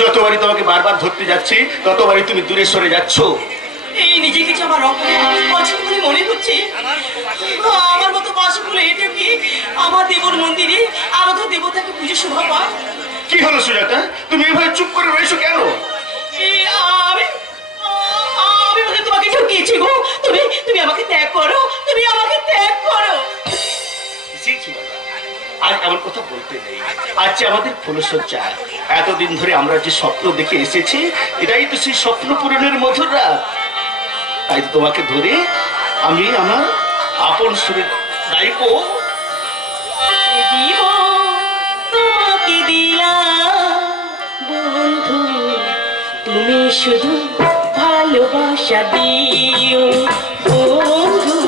যতবারই তোমাকে বারবার ধরতে যাচ্ছি ততবারই তুমি দূরে সরে যাচ্ছ। এই নিজেকে যে আমার পছন্দ বলে মনে হচ্ছে। আমার মতো বাসগুলো এটা কি আমার দেবর মন্দিরে আরাধা দেবতাকে পুজো শোভা পায়? কি হলো সুজাতা, তুমি এভাবে চুপ করে রয়েছো কেন? আমি বলে তোমাকে ঠকিয়েছি গো। তুমি আমাকে ত্যাগ করো, তুমি আমাকে ত্যাগ করো। আজ এমন কথা বলতে নেই। আজ আমাদের ফুলসজ্জা, এতদিন ধরে আমরা যে স্বপ্ন দেখে এসেছি এটাই তো সেই স্বপ্ন পূরণের মধুর রাত। তাই তোমাকে ধরে আমি আমার আপন সুরে গাইবো। তোমাকে দিলাম বন্ধু, তুমি শুধু ভালোবাসা দিও বন্ধু,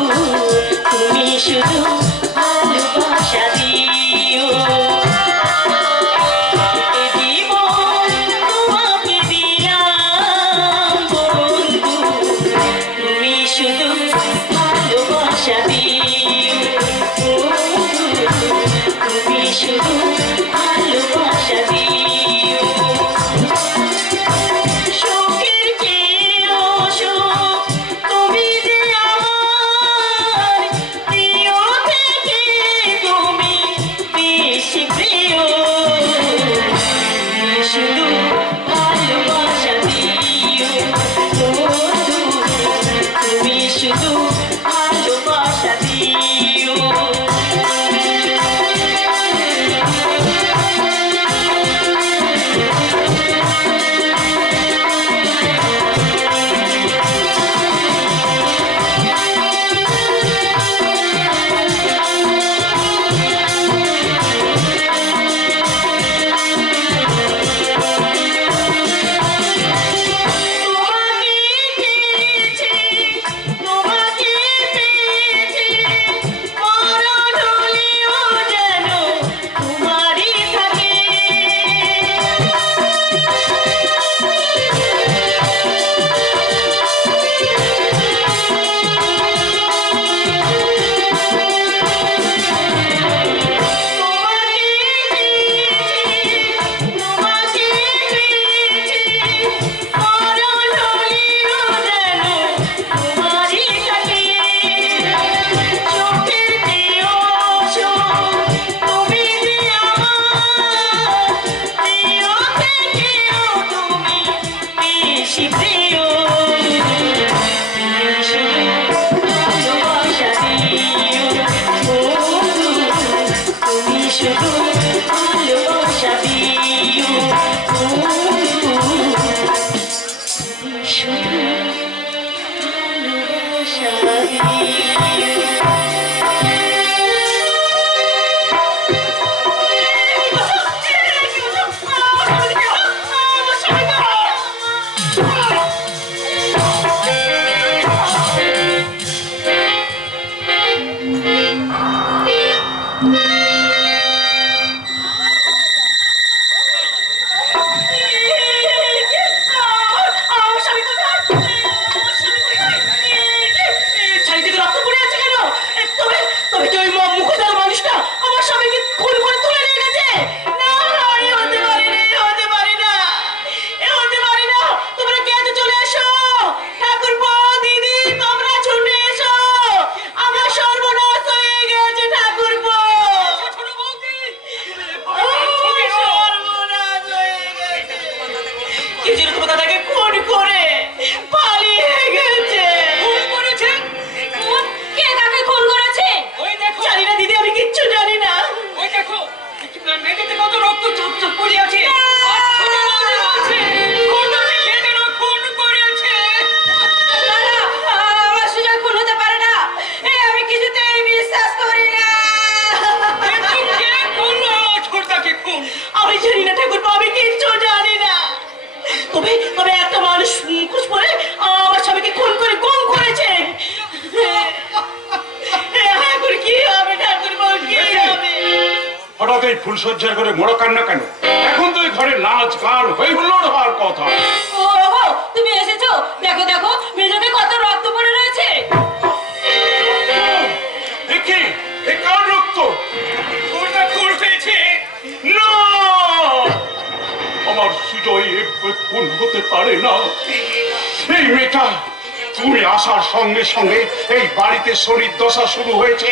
তুমি শুধু ভালোবাসা দিও। তোমাকে দিলাম বন্ধু, তুমি শুধু ভালোবাসা দিও বন্ধু, তুমি শুধু ভালোবাসা দিও। শোকের চেয়েও শোক তুমি যে আমার প্রিয় থেকে তুমি বেশি প্রিয়, শুধু ভালোবাসা দিও বন্ধু, তুমি শুধু ভালোবাসা দিও। ফুলসজ্জার করে মোড় কান্না কেন? এখন তো ঘরে নাচ গান হই হুল্লোড় হওয়ার কথা। তুমি এসেছো, দেখো দেখো মেঝেতে কত রক্ত পড়ে রয়েছে। দেখি কার রক্ত? আমার সুজয় খুন হতে পারে না। এই মেয়েটা, তুমি আসার সঙ্গে সঙ্গে এই বাড়িতে শরীর দশা শুরু হয়েছে।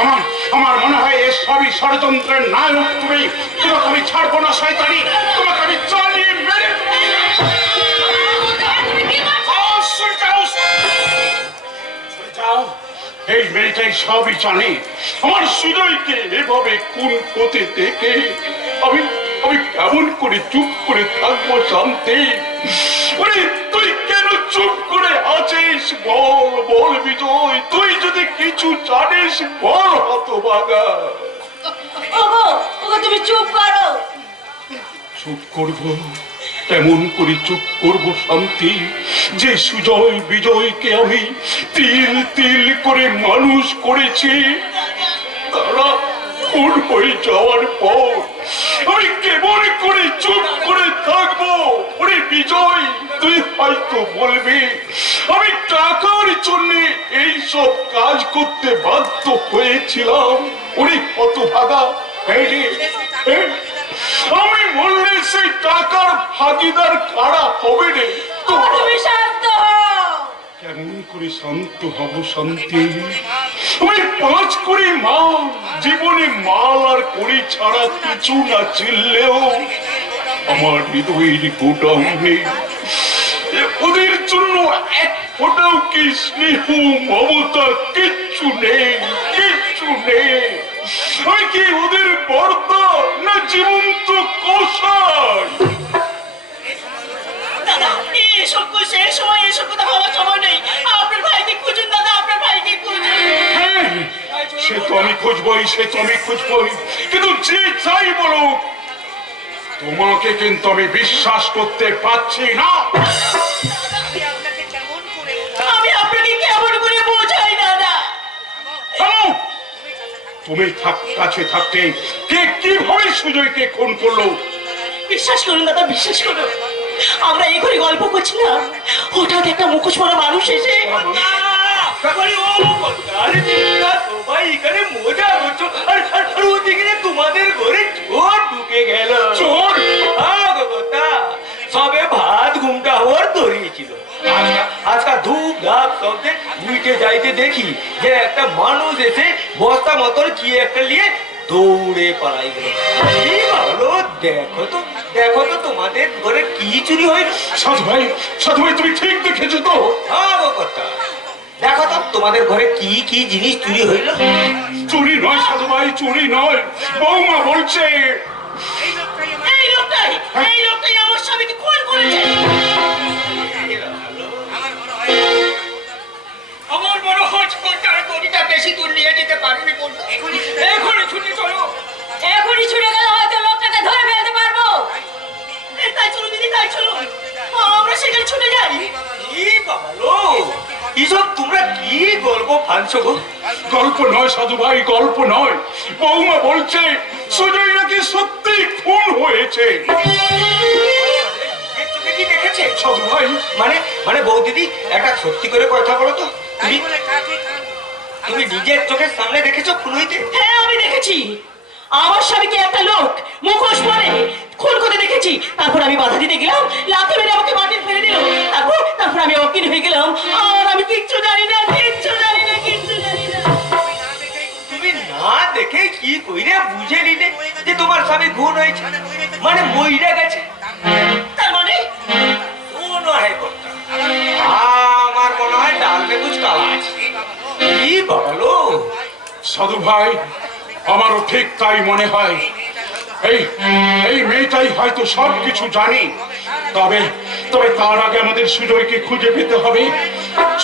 আমার আমার মনে হয় এর সবই ষড়যন্ত্রের নায়ক তুমি। তোমাকে আমি ছাড়বো না শয়তানি, তোমাকে আমি চালিয়ে মেরে যাও। এই মেয়েটাই সবই জানে। আমার সুজয়কে এভাবে খুন হতে দেখে আমি আমি কেমন করে চুপ করে থাকবো শান্তি? ওরে তুই কেন চুপ করে আছিস? বল বল বিজয়, তুই যদি কিছু জানিস বল হতভাগা। ওগো ওগো তুমি চুপ করো। চুপ করবো? এমন করে চুপ করবো শান্তি যে সুজয় বিজয়কে আমি তিল তিল করে মানুষ করেছি, তারা খুন হয়ে যাওয়ার পর আমি কেমন করে চুপ করে থাকবো? ওরে বিজয়, তুই হয়তো বলবি আমি টাকার জন্য এইসব কাজ করতে বাধ্য হয়েছিলাম। ওরে হতভাগা, এই রে, আমি বললে সেই টাকার ভাগিদার কারা হবে রে? তুমি শান্ত হও। কেমন করে শান্ত হব শান্তি? আমি 5 কোটি মাল, জীবনে মাল আর কড়ি ছাড়া কিছু না চিনলেও আমার হৃদয়ের গোডাউনে ওদের জন্য এক ফোঁটাও কি স্নেহ মমতা কিচ্ছু নেই, কিচ্ছু নেই। আমি কি ওদের বর্দা না জীবন্ত কষাই? দাদা এসব সেই সময় এসব কথা ভাবার সময় নেই। আপনার ভাইকে খুঁজুন দাদা, আপনার ভাইকে খুঁজুন। হ্যাঁ, সে তো আমি খুঁজবই, সে তো আমি খুঁজবই, কিন্তু যে চাই বলো তোমাকে কিন্তু আমি বিশ্বাস করতে পারছি না। আমি আপনাকে কেমন করে বোঝাই দাদা? থামো! তুমি কাছে থাকতে কে কিভাবে সুজয়কে খুন করলো? বিশ্বাস করুন দাদা, বিশ্বাস করুন। আমরা এই করে গল্প করছিলাম, হঠাৎ একটা মুখোশ পরা মানুষ এসে তোমাদের ঘরে চোর ঢুকে গেল। চোর? সবে ভাত ঘুমটা হওয়ার দৌড়িয়েছিল। আজকাল ধূপ ধাপ শব্দে উঠে যাইতে দেখি যে একটা মানুষ এসে বস্তা মতন কি একটা নিয়ে দৌড়ে পালাই গেল। কি ভালো, দেখো তো তোমাদের ঘরে কি চুরি হইল। সাধু ভাই, সাধু ভাই, তুমি ঠিক দেখেছো তো? কথা দেখো তো তোমাদের ঘরে কি কি জিনিস চুরি হইল। চুরি নয় সাধু ভাই, চুরি নয়। বৌমা বলছে এই লোকটাই আমার স্বামীকে খুন করেছে। আমার বড় হজ করতে গড়িটা বেশি দূর নিয়ে যেতে পারিনি বলতো। এখনই ছুটে চলো। এখনই ছুটে গেলে হয়তো লোকটাকে ধরে ফেলতে পারবো। তাই চলো দিদি, তাই চলো, আমরা সেখানে ছুটে যাই। কি বাবালো, এসব তোমরা কি গল্প ফানছো গো? গল্প নয় সাধু ভাই, গল্প নয়। বৌমা বলছে সুজয় নাকি সত্যি খুন হয়েছে। চোখে কি দেখেছে সাধু ভাই? মানে বউ দিদি একটা সত্যি করে কথা বলো তো, তুমি নিজের চোখের সামনে দেখেছো খুন হইতে? হ্যাঁ আমি দেখেছি, আমার স্বামীকে একটা লোক মুখোশ পরে খুন করতে দেখেছি। তারপর আমি বাধা দিতে গেলাম, লাথি মেরে আমাকে মাটিতে ফেলে দিল। তারপর আমি অজ্ঞান হয়ে গেলাম। আর আমি কিচ্ছু জানি না, কিচ্ছু জানি না, কিচ্ছু জানি না। তুমি না দেখে কি কইরে বুঝে নিলে যে তোমার স্বামী খুন হয়েছে, মানে মইরা গেছে? তার মানে শোনো হে কথা, আমার মনে হয় ডাল মে কুছ কালা আছে। কি বলো সাধু ভাই, আমারও ঠিক তাই মনে হয়। এই মেয়েটাই হয়তো সবকিছু জানে। তবে তার আগে আমাদের সুজয়কে খুঁজে পেতে হবে।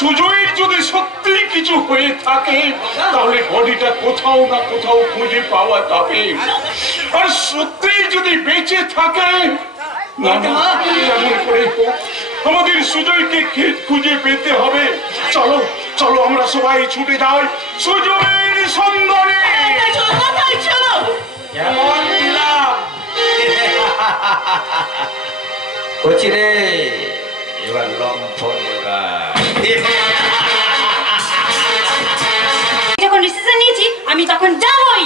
সুজয়ের যদি সত্যি কিছু হয়ে থাকে তাহলে বডিটা কোথাও না কোথাও খুঁজে পাওয়া যাবে। আর সত্যি যদি বেঁচে থাকে, না যেমন করে হোক আমাদের সুজয়কে খুঁজে পেতে হবে। চলো চলো, আমরা সবাই ছুটে যাই সুজয়ের সন্ধানে। তাই চলো, তাই চলো। কেমন দিলাম কচি রে, এবার লম্ফন যখন ডিসিশন নিয়েছি আমি তখন যাবই।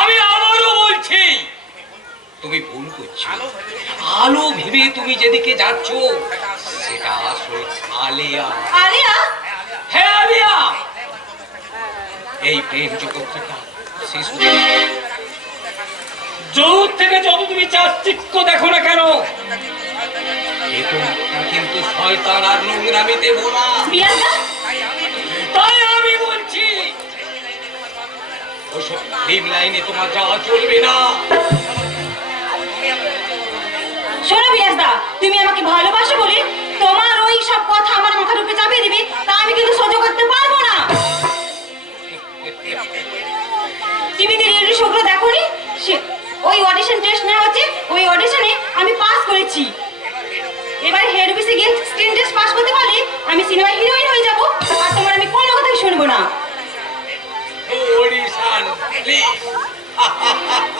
আমি আবারও বলছি তুমি ভুল করছো। আলো ভেবে তুমি যেদিকে যাচ্ছ সেটা আসলে আলিয়া। আলিয়া? হ্যাঁ আলিয়া। এই প্রেম জগৎটা শেষ হয়ে গেছে। দূর থেকে যত তুমি চাকচিক্য দেখো না কেন, কিন্তু শয়তান আর নোংরামিতে ভরা। বিলাসদা, তাই আমি বলছি ওসব প্রেম লাইনে তোমার যাওয়া চলবে না। শোনো বিলাসদা, তুমি আমাকে ভালোবাসো বলে তোমার ওই সব কথা আমার মাথার উপরে চাপিয়ে দিবে, তা আমি কিন্তু সহ্য করতে পারবো না। টিভিতে রিয়েলিটি শোগুলো দেখোনি? ওই অডিশন টেস্ট নেওয়া হচ্ছে, ওই অডিশনে আমি পাস করেছি। এবারে হেড অফিসে গিয়ে স্ক্রিন টেস্ট পাস করতে পারলে আমি সিনেমায় হিরোইন হয়ে যাব, আর তোমার আমি কোনো কথাই শুনবো না। Audition please.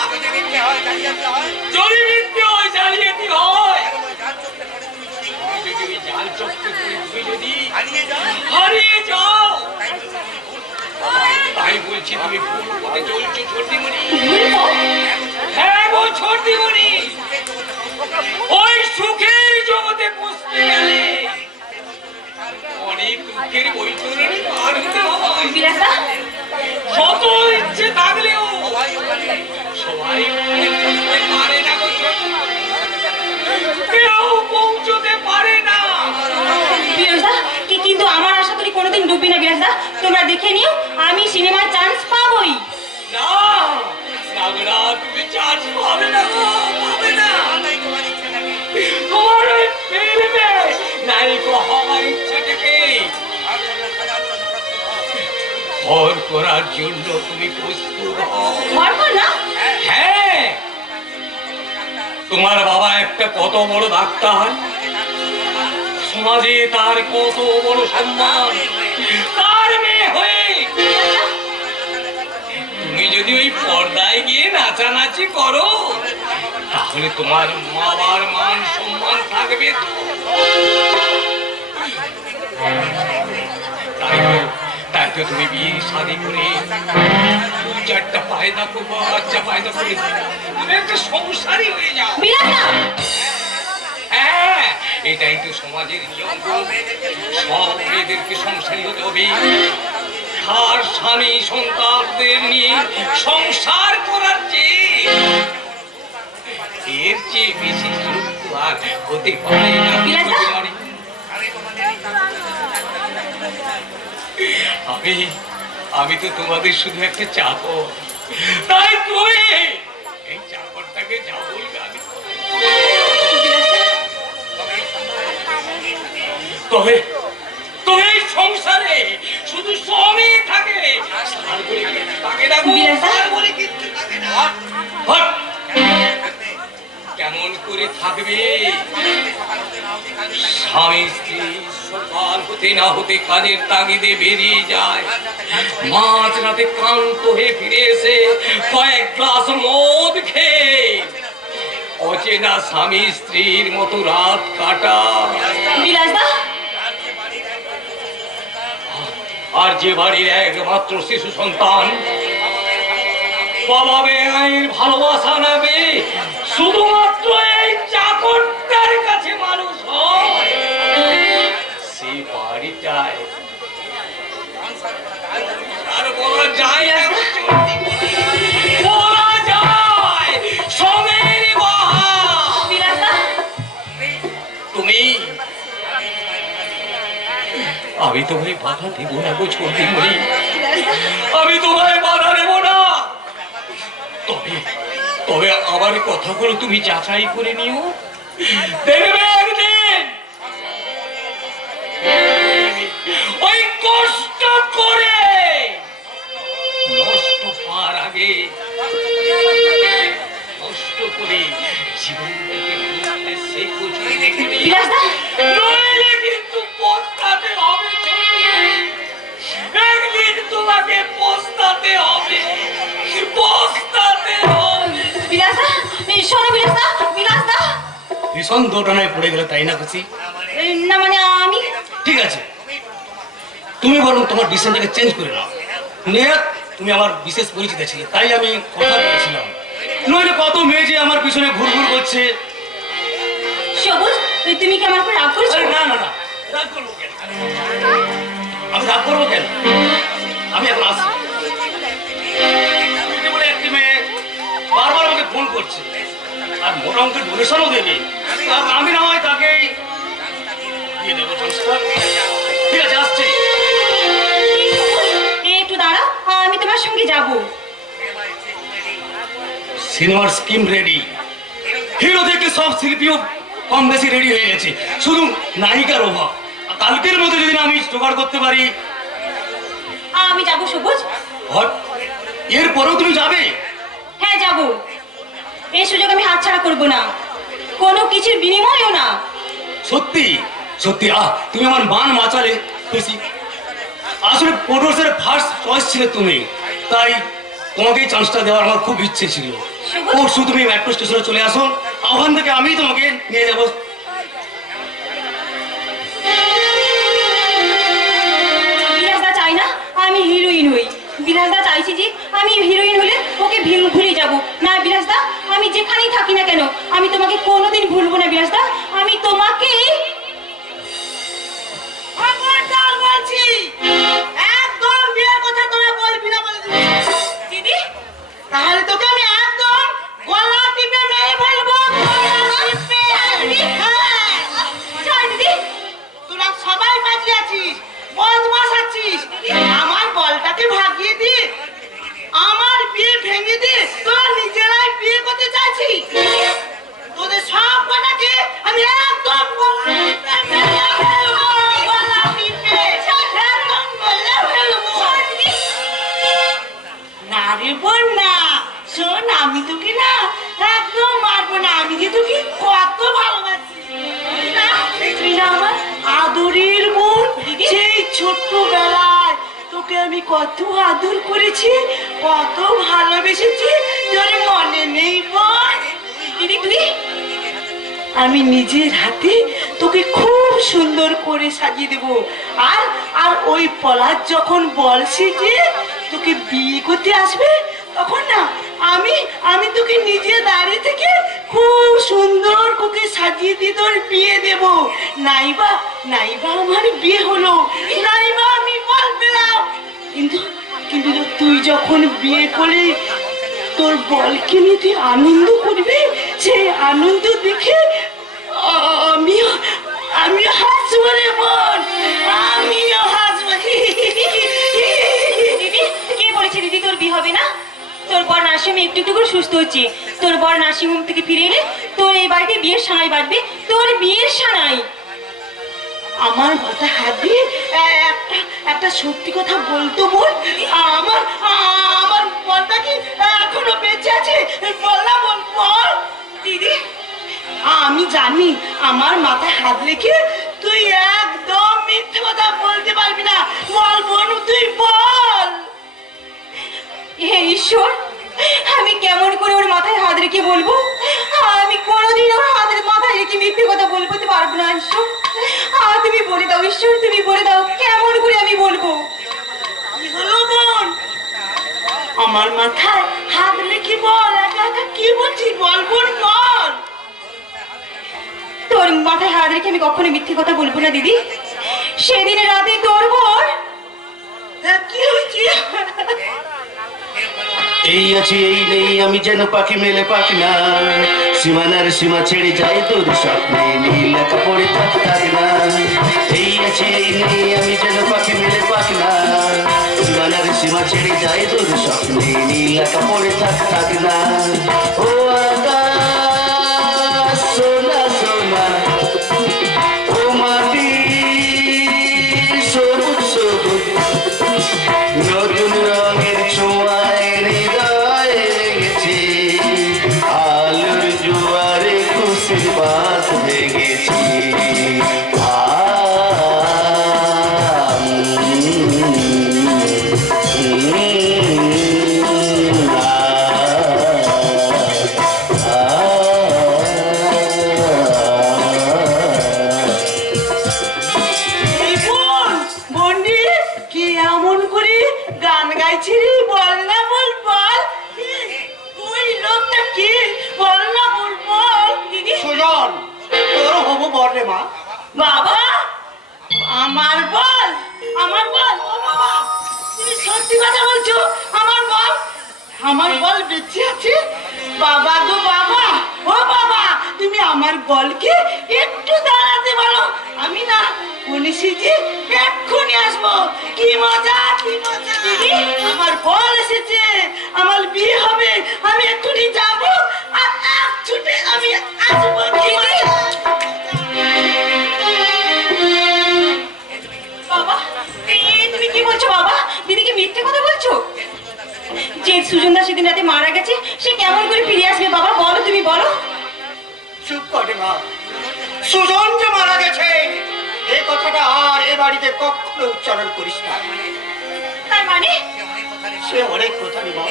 যদি মিথ্যে হয়, জালিয়াতি হয়, যদি ওই জাল চক্র করে তুমি যদি হারিয়ে যাও, তাই বলছি তুমি ভুল পথে চলছো ছোটিমণি। হ্যাঁ গো ছোটিমণি, ওই সুখের জগতে পৌঁছতে গেলে অনেক দুঃখের বৈতরণী পার হতে হয়। বিলাসদা, শত ইচ্ছে থাকলেও সবাই পৌঁছতে পারে না গো ছোটিমণি। কেউ পৌঁছতে পারে না। বিলাসদা, কিন্তু আমার আশা করি কোনোদিন ডুববি না বিলাসদা। তোমরা দেখে নিও, আমি সিনেমায় চান্স পাবোই। না না, তুমি চান্স পাবে না গো, পাবে না। তোমার ওই ফিল্মে নায়িকা হওয়ার ইচ্ছেটাকে ঘর করার জন্য তুমি প্রস্তুত হও। ঘর কর না? হ্যাঁ, তোমার বাবা একটা কত বড় ডাক্তার, সমাজে তার কত বড় সম্মান, তার মেয়ে হয়ে তুমি যদি ওই পর্দায় গিয়ে নাচানাচি করো, তাহলে তোমার মা বাবার মান সম্মান থাকবে তো? তাই তো তুমি বিয়ে শাদী করে দু চারটা পায়দা করবো, বাচ্চা পায়দা করে তুমি একটা সংসারী হয়ে যাও। বিলাসদা, হ্যাঁ, এটাই তো সমাজের নিয়ম। সব মেয়েদেরকে সংসারী হতে হবে, আর স্বামী সন্তানদের নিয়ে সংসার করার এর চেয়ে বেশি সুখ আর হতে পারে না। আমি তো তোমাদের শুধু একটা চাকর, তাই তুমি এই চাকরটাকে যা বলবে আমি তবে তবে এই সংসারে শুধু স্বামী থাকে, সার বলে কিন্তু থাকে না গো, সার বলে কিন্তু থাকে না। হট! কেমন করে থাকবে? স্বামী স্ত্রী সকাল হতে না হতে কাজের তাগিদে বেরিয়ে যায়, মাঝ রাতে ক্লান্ত হয়ে ফিরে এসে কয়েক গ্লাস মদ খেয়ে অচেনা স্বামী স্ত্রীর মতো রাত কাটায়। বিলাসদা, আর যে বাড়ির একমাত্র শিশু সন্তান বাবা বেআইনের ভালোবাসা নেবে শুধুমাত্র এই চাকরটার কাছে মানুষ হয়, সেই বাড়িটায় আর বলা যায় না, বলা যায় সমের বাহার। বিলাসদা, তুমি আমি তোমায় বাধা দেব না গো ছোটিমণি, আমি তোমায় বাধা দেব না। তবে আমার কথাগুলো তুমি যাচাই করে নিও, দেখবে একদিন ওই কষ্ট করে নষ্ট হওয়ার আগে নষ্ট করে জীবনটাকে বুঝতে শেখো ছোটিমণি। বিলাসদা, নইলে কিন্তু পস্তাতে হবে ছোটিমণি, একদিন তোমাকে পস্তাতে হবে, পস্তাতে হবে। বিলাসদা, শোনো বিলাসদা, বিলাসদা। ভীষণ দোটানায় পড়ে গেলে, তাই না খুশি? না মানে আমি ঠিক আছে, তুমি বরং তোমার ডিসিশনটাকে চেঞ্জ করে নাও। নেহাত তুমি আমার বিশেষ পরিচিত ছিলে, তাই আমি কথা বলেছিলাম নইলে কত মেয়ে যে আমার পিছনে ঘুরঘুর করছে। সবুজ, তুমি কি আমার উপর রাগ করছো? আরে না না না, রাগ করবো কেন? আমি রাগ করবো কেন? আমি এখন আসছি। বুঝলি বলে একটি মেয়ে বারবার আমাকে ফোন করছে আর মোটা অঙ্কের ডোনেশনও দেবে। আর আমি না হয় তাকেই দিয়ে দেবো চান্সটা। ঠিক আছে, আসছি। একটু দাঁড়াও, আমি তোমার সঙ্গে যাব। সিনেমার স্কিম রেডি, হিরো থেকে সব শিল্পীও কম বেশি রেডি হয়ে গেছে, শুধু নায়িকার অভাব। আর কালকের মধ্যে যদি না আমি জোগাড় করতে পারি। আমি যাব সবুজ। হট, এরপরেও তুমি যাবে? হ্যাঁ যাব, এই সুযোগ আমি হাতছাড়া করব না, কোনো কিছুর বিনিময়েও না। সত্যি সত্যি, তুমি আমার মান বাঁচালে খুশি। আসলে প্রোডিউসারের ফার্স্ট চয়েস ছিলে তুমি, তাই তোমাকে এই চান্সটা দেওয়ার আমার খুব ইচ্ছে ছিল। পরশু তুমি মেট্রো স্টেশনে চলে আসো, ওখান থেকে আমি তোমাকে নিয়ে যাবো। বিলাসদা চাই না আমি হিরোইন হই, বিলাসদা চাইছি যে আমি হিরোইন হলে ওকে ভুলে যাব না। বিলাসদা, আমি যেখানেই থাকি না কেন আমি তোমাকে কোনোদিন ভুলবো না। বিলাসদা, আমি তোমাকে বলছি, একদম বিয়ের কথা তোরা বলবি না বলে দিদি, তাহলে তোকে আমি একদম গলা টিপে মেরে ফেলবো। দিদি, তোরা সবাই বাঁচিয়ে আছিস, বদমাস আছিস, আমার বলটাকে ভাগিয়ে দি, আমার বিয়ে ভেঙে দি, তোরা নিজেরাই বিয়ে করতে চাইছিস। তোদের সব কটাকে আমি একদম না রে বোন না, শোন, আমি তোকে না একদম মারবো না, আমি যে তোকে কত ভালোবাসি। তুই না আমার আদরের বোন, সেই ছোট্টবেলায় তোকে আমি কত আদর করেছি, কত ভালোবেসেছি, তোর মনে নেই বোন? দিদি, তুই আমি নিজের হাতে তোকে খুব সুন্দর করে সাজিয়ে দেব। আর আর ওই পলাশ যখন বলছে যে তোকে বিয়ে করতে আসবে, তখন না আমি তোকে নিজে দাঁড়িয়ে থেকে খুব সুন্দর করে সাজিয়ে দিয়ে তোর বিয়ে দেব। নাইবা আমার বিয়ে হলো, নাইবা আমি বল পেলাম, কিন্তু কিন্তু তুই যখন বিয়ে করে তোর বলকে নিয়ে তুই আনন্দ করবি, সেই আনন্দ দেখে আমিও হাসবো রে বোন, আমিও হাসবো। দিদি, কে বলেছে দিদি তোর বিয়ে হবে না? তোর বর নার্সিংহোমে একটু একটু করে সুস্থ হচ্ছে, তোর বর নার্সিংহোম থেকে ফিরে এলে তোর এই বাড়িতে বিয়ের সানাই বাজবে, তোর বিয়ের সানাই। আমার মাথা হাত দিয়ে একটা সত্যি কথা বলতো বোন, আমার বলটা কি এখনো বেঁচে আছে? বললাম বল। দিদি, আমি জানি আমার মাথায় হাত রেখে তুই একদম মিথ্যে কথা বলতে পারবি না। বল বোন, তুই বল। হে ঈশ্বর, আমি কেমন করে ওর মাথায় হাত রেখে বলবো? আমি কোনোদিন ওর হাতের মাথায় রেখে মিথ্যে কথা বলতে পারবো না। ঈশ্বর, তুমি বলে দাও, ঈশ্বর তুমি বলে দাও, কেমন করে আমি বলবো? কি হলো বোন? আমার মাথায় হাত রেখে বল, একা একা কি বলছিস? বল বোন, বল। তোর মাথায় হাত রেখে আমি কখনো মিথ্যে কথা বলবো না দিদি। সেদিন রাতে তোর বোন কি হয়েছে? এই আছি এই নেই, আমি যেন পাখি মেলে পাখি না, সীমানার সীমা ছেড়ে যাই তোর স্বপ্নে, নীল লেখা পড়ে থাকে না। এই আছি এই নেই, আমি যেন পাখি মেলে পাখি না, সীমানার সীমা ছেড়ে যাই তোর স্বপ্নে, নীল লেখা পড়ে থাকে না। ও আকাশ সোনা সোনা, ও মাটি সবুজ সবুজ, নতুন রঙের ছোঁয়ায় হৃদয়ে লেগেছে, আলোর জোয়ারে খুশির বাঁধ ভেঙেছে। গান গাইছি রে, বল না, বল বল। ওই লোকটা কে বল রে মা। বাবা, আমার বল, আমার বল, ও বাবা, তুমি সত্যি কথা বলছো? আমার বল বেঁচে আছে? বাবা গো বাবা, ও বাবা, তুমি আমার বলকে একটু দাঁড়াতে বলো, আমি না পুলিশে যে এক্ষুনি আসবো। কি মজা, কি মজা! দিদি, আমার বল এসেছে, আমার বিয়ে হবে, আমি এক্ষুনি যাবো আর এক ছুটে আমি আসবো। কি মজা! বাবা, তুমি কি বলছো বাবা? দিদিকে মিথ্যে কথা বলছো? যে সুজনদা সেদিন রাতে মারা গেছে, সে কেমন করে ফিরে আসবে বাবা? বলো, তুমি বলো। চুপ করে মা। সুজন যে মারা গেছে এই কথাটা আর এ বাড়িতে কখনো উচ্চারণ করিস না। তার মানে? সে অনেক কথা রে মা।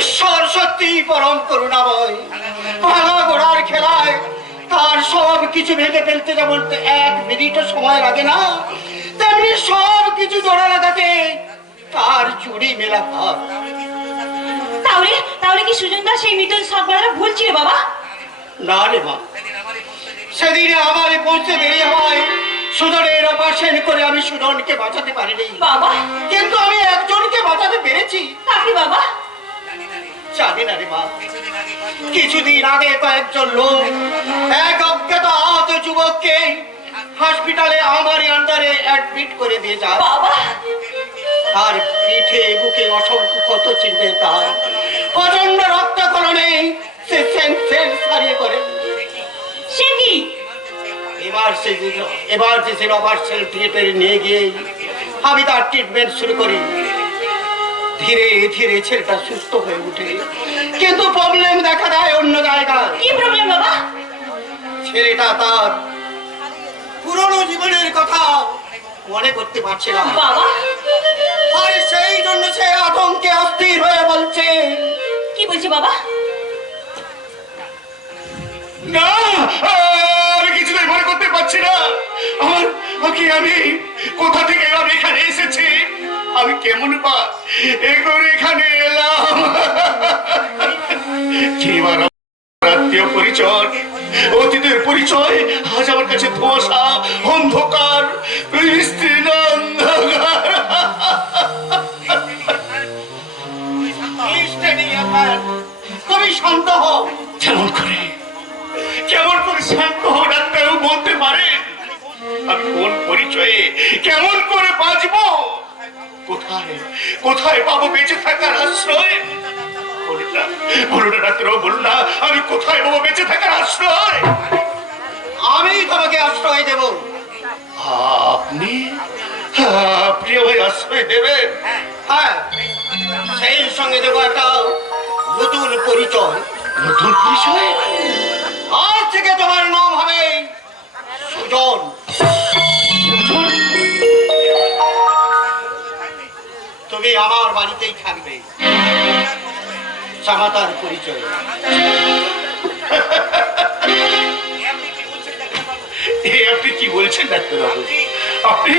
ঈশ্বর সত্যি পরম করুণাময়। ভাঙা ঘোড়ার খেলায় তার সব কিছু ভেঙে ফেলতে যেমন 1 মিনিটও সময় লাগে না, তেমনি সব কিছু জোড়া লাগাতে তার চুরি মেলা ভাব। তাহলে তাহলে কি সুজনদা সেই মৃত সর্বদারা ভুল ছিল বাবা? না রে মা, সেদিনে আমার পৌঁছে দেরি হয়, সুজনের অপারেশন করে আমি সুজনকে বাঁচাতে পারিনি। বাবা, কিন্তু আমি একজনকে বাঁচাতে পেরেছি। কাকে বাবা? জানি না রে মা। কিছুদিন আগে কয়েকজন লোক এক অজ্ঞাত আহত যুবককে হসপিটালে আমারই আন্ডারে অ্যাডমিট করে দিয়ে যায়। বাবা, তার পিঠে বুকে অসংখ্য ক্ষত চিহ্নের দাগ, প্রচন্ড রক্তক্ষরণে সে সেন্স হারিয়ে পড়ে। সে কি? এবার যে অপারেশন থিয়েটারে নিয়ে গিয়ে আমি তার ট্রিটমেন্ট শুরু করি। ধীরে ধীরে ছেলেটা সুস্থ হয়ে উঠে, কিন্তু প্রবলেম দেখা দেয় অন্য জায়গায়। কি প্রবলেম বাবা? ছেলেটা তার পুরনো জীবনের কথা মনে করতে পারছে না। বাবা, আর সেই জন্য সে আতঙ্কে অস্থির হয়ে বলছে। কি বলছে বাবা? না, আমি কিছুতেই মনে করতে পারছি না। আমি কোথা থেকে আমি এখানে এসেছি, আমি কেমন বা এখানে এলাম। কিবার আত্মীয় পরিচয়, অতীতের পরিচয় আজ আমার কাছে ধোঁয়াশা, অন্ধকার, বিস্তীর্ণ অন্ধকার। তুমি শান্ত হও। কেমন করে শান্ত হও ডাক্তারবাবু, বলতে পারেন আমি কোন পরিচয়ে কেমন করে বাঁচবো? কোথায় কোথায় পাবো বেঁচে থাকার আশ্রয়? বলুন না ডাক্তারবাবু, বলুন না, আমি কোথায় পাবো বেঁচে থাকার আশ্রয়? আমি তোমাকে আশ্রয় দেব। আপনি আপনি আমায় আশ্রয় দেবেন? হ্যাঁ, সেই সঙ্গে দেবো একটা নতুন পরিচয়। নতুন পরিচয়? আজ থেকে তোমার নাম হবে সুজন। তুমি আমার বাড়িতেই থাকবে, জামাতার পরিচয়। আপনি কি বলছেন ডাক্তারবাবু? আপনি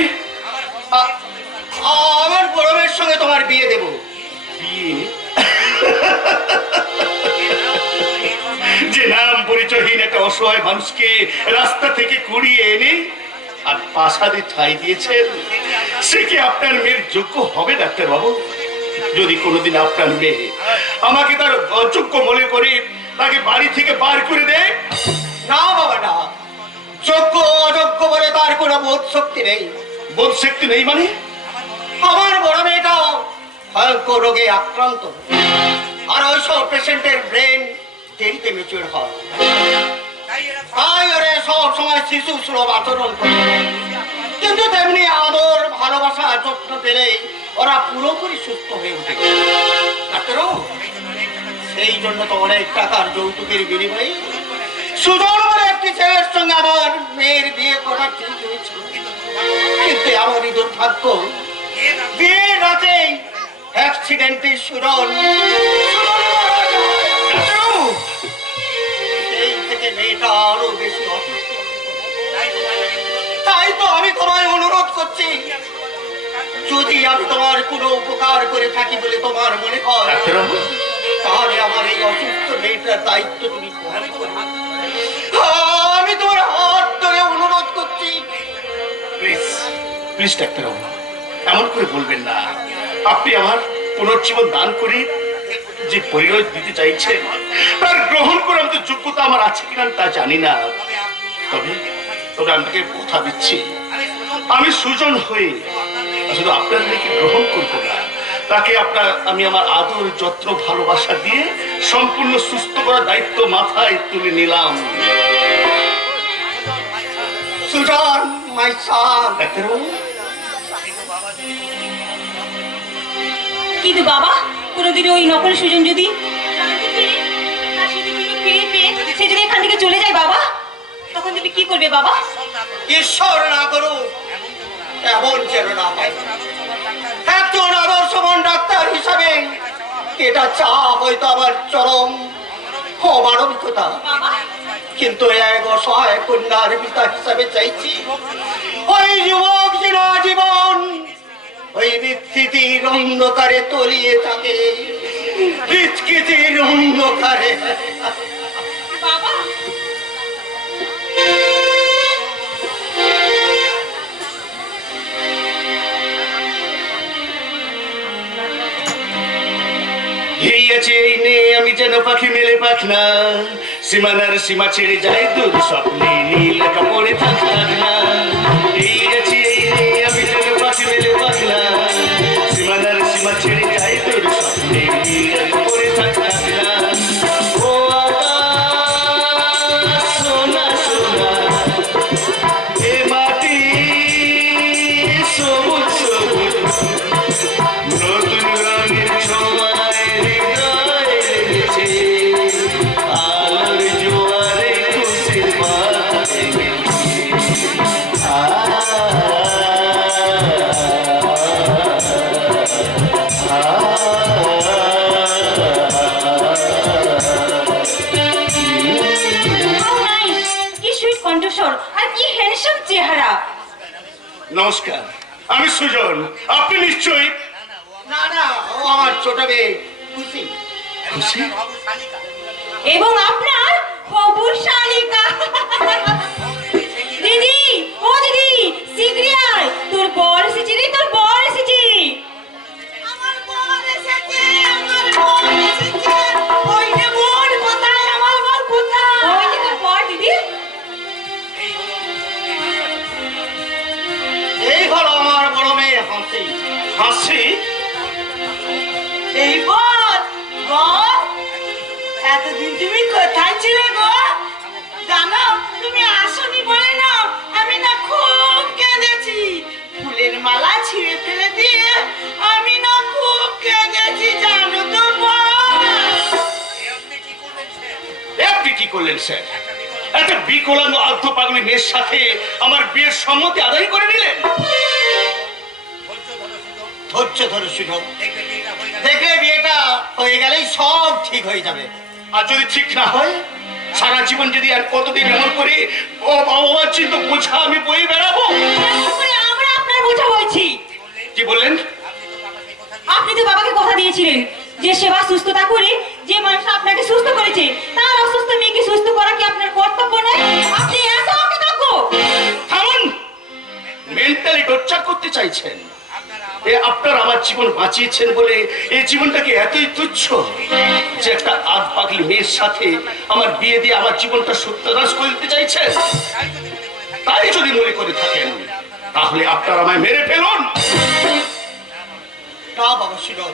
আমার বড়মের সঙ্গে তোমার বিয়ে দেব। বিয়ে? যে নাম পরিচয়হীন একটা অসহায় মানুষকে রাস্তা থেকে কুড়িয়ে এনে আর প্রাসাদে ঠাঁই দিয়েছেন, সে কি আপনার মেয়ের যোগ্য হবে ডাক্তারবাবু? যদি কোনোদিন আপনার মেয়ে আমাকে তার অযোগ্য মনে করে তাকে বাড়ি থেকে বার করে দেয়? না বাবা না, যোগ্য অযোগ্য বলে তার কোনো বোধ শক্তি নেই। বোধ শক্তি নেই মানে? আমার বড় মেয়েটা ভয়ঙ্কর রোগে আক্রান্ত, আর ওইসব পেশেন্টের ব্রেন দেরিতে ম্যাচিউর হয়, তাই ওরে সব সময় শিশু সুলভ আচরণ করে। কিন্তু তেমনি আদর, ভালোবাসা, যত্ন পেলে ওরা পুরোপুরি সুস্থ হয়ে ওঠে। ডাক্তারবাবু, সেই জন্য তো অনেক টাকার যৌতুকের বিনিময়ে সুজন বলে একটি ছেলের সঙ্গে আমার মেয়ের বিয়ে করা ঠিক হয়েছিল। কিন্তু এমনই দুর্ভাগ্য, বিয়ের রাতে অ্যাক্সিডেন্টে সুজন মারা যায়। সেই থেকে মেয়েটা আরো বেশি অসুস্থ। তাই তো আমি তোমায় অনুরোধ করছি, যদি আমি তোমার কোনো উপকার করে থাকি বলে তোমার মনে হয়, তাহলে আমার এই অসুস্থ মেয়েটার দায়িত্ব তুমি গ্রহণ করো। প্লিজ ডাক্তারবাবু, এমন করে বলবেন না। আপনি আমার পুনর্জীবন দান করে যে পরিণয় দিতে চাইছেন তার গ্রহণ করার মতো যোগ্যতা আমার আছে কিনা তা জানি না। তবে তবে আপনাকে কথা দিচ্ছি, আমি সুজন হয়ে শুধু আপনার মেয়েকে গ্রহণ করবো না, তাকে আমি আমার আদর যত্ন ভালোবাসা দিয়ে সম্পূর্ণ সুস্থ করার দায়িত্ব মাথায় তুলে নিলাম। সুজন, মাই সন। ডাক্তারবাবু, কিন্তু বাবা, কোনোদিন ওই নকল সুজন যদি সে যদি এখান থেকে চলে যায় বাবা, তখন তুমি কি করবে বাবা? ঈশ্বর না করুন, এমন যেন না হয়। একজন আদর্শবান ডাক্তার হিসাবে এটা চা হয়তো আমার চরম অমানবিকতা, বাবা, কিন্তু এক অসহায় কন্যার পিতা হিসাবে চাইছি ওই যুবক যেন জীবন ওই বিস্তৃতির অন্ধকারে তলিয়ে থাকে, বিস্তৃতির অন্ধকারে। বাবা, এই আছে এই নে আমি যেন পাখি মেলে পাখনা, সীমানার সীমা ছেড়ে যাই দূর স্বপ্নে নীল কাপড়ে থাকার না। এই আছে এই নে আমি যেন পাখি মেলে পাখনা, সীমানার সীমা ছেড়ে যাই দূর স্বপ্নে নীল কাপড়ে থাকার না। ও আকাশ সোনা সোনা, এ মাটি সবুজ সবুজ, নতুন রঙের ছোঁয়ায় হৃদয় লেগেছে, আলোর জোয়ারে খুশির বাতাসে কি সুইট কণ্ঠস্বর আর কি হ্যান্ডসাম চেহারা। নমস্কার, আমি সুজন। আপনি নিশ্চয়ই না না, ও আমার ছোট মেয়ে খুশি। খুশি? এবং আপনার হবু শালিকা। দিদি, ও দিদি, শিগগিরই আয়, তোর বর এসেছে রে, তোর বর এসেছে। আমার বর এসেছে, আমার বর এসেছে। ওই যে বর কোথায়, আমার বর কোথায়? ওই যে তোর বর দিদি। এই হলো আমার বড় মেয়ে হাসি। হাসি? এই বর, বর, এতদিন তুমি কোথায় ছিলে গো? জানো, তুমি আসনি বলে না আমি না খুব কেঁদেছি। ফুলের মালা ছিঁড়ে ফেলে দিয়ে আমি না খুব কেঁদেছি, জানো তো বর। আপনি কি করলেন স্যার? একটা বিকলাঙ্গ আর্ধ পাগলী মেয়ের সাথে আমার বিয়ের সম্মতি আদায় করে নিলেন। ধৈর্য ধরো সুজন, দেখলে বিয়েটা হয়ে গেলেই সব ঠিক হয়ে যাবে। আর যদি ঠিক না হয়, সারা জীবন যদি আর কতদিন এমন করে ও বাবা চিন্ত বোঝা আমি বয়ে বেড়াবো। এমন করে আমরা আপনার বোঝা বলছি। কি বললেন? আপনি তো বাবাকে কথা দিয়েছিলেন যে সেবা সুস্থতা করে যে মানুষ আপনাকে সুস্থ করেছে তার অসুস্থ মেয়েকে সুস্থ করা কি আপনার কর্তব্য নয়? আপনি এত অকৃতজ্ঞ। থামুন, মেন্টালি টর্চার করতে চাইছেন। আপনার আমার জীবন বাঁচিয়েছেন বলে এই জীবনটাকে এতই তুচ্ছ যে একটা আধ পাগলি মেয়ের সাথে আমার বিয়ে দিয়ে আমার জীবনটা সত্যনাশ করে দিতে চাইছেন। তাই যদি মনে করে থাকেন তাহলে আপনার আমায় মেরে ফেলুন। না বাবা সুজন,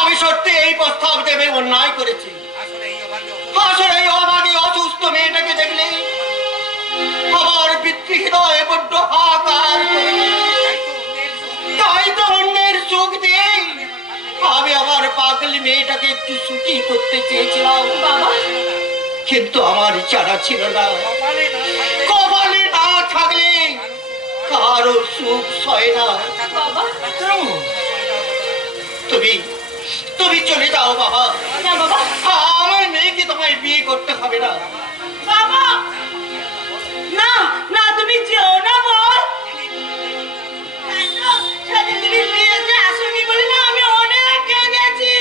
আমি সত্যি এই প্রস্তাব দেবে অন্যায় করেছি। আসলে এই অভাগী অসুস্থ মেয়েটাকে দেখলে আমার পিতৃ হৃদয় বড্ড হাহাকার করে। তাই তো অন্যের সুখ দিয়ে আমি আমার পাগলি মেয়েটাকে একটু সুখী করতে চেয়েছিলাম বাবা, কিন্তু আমার ইচ্ছাটা ছিল না। কপালে না থাকলে কারো সুখ সয় না। বাবা, তুমি তুমি চলে যাও বাবা। না বাবা, আমার মেয়েকে তোমায় বিয়ে করতে হবে না। বাবা, না না, তুমি যেও না বল। সাথে তুমি বিয়েতে আসনি বলে না আমি অনেক কেঁদেছি।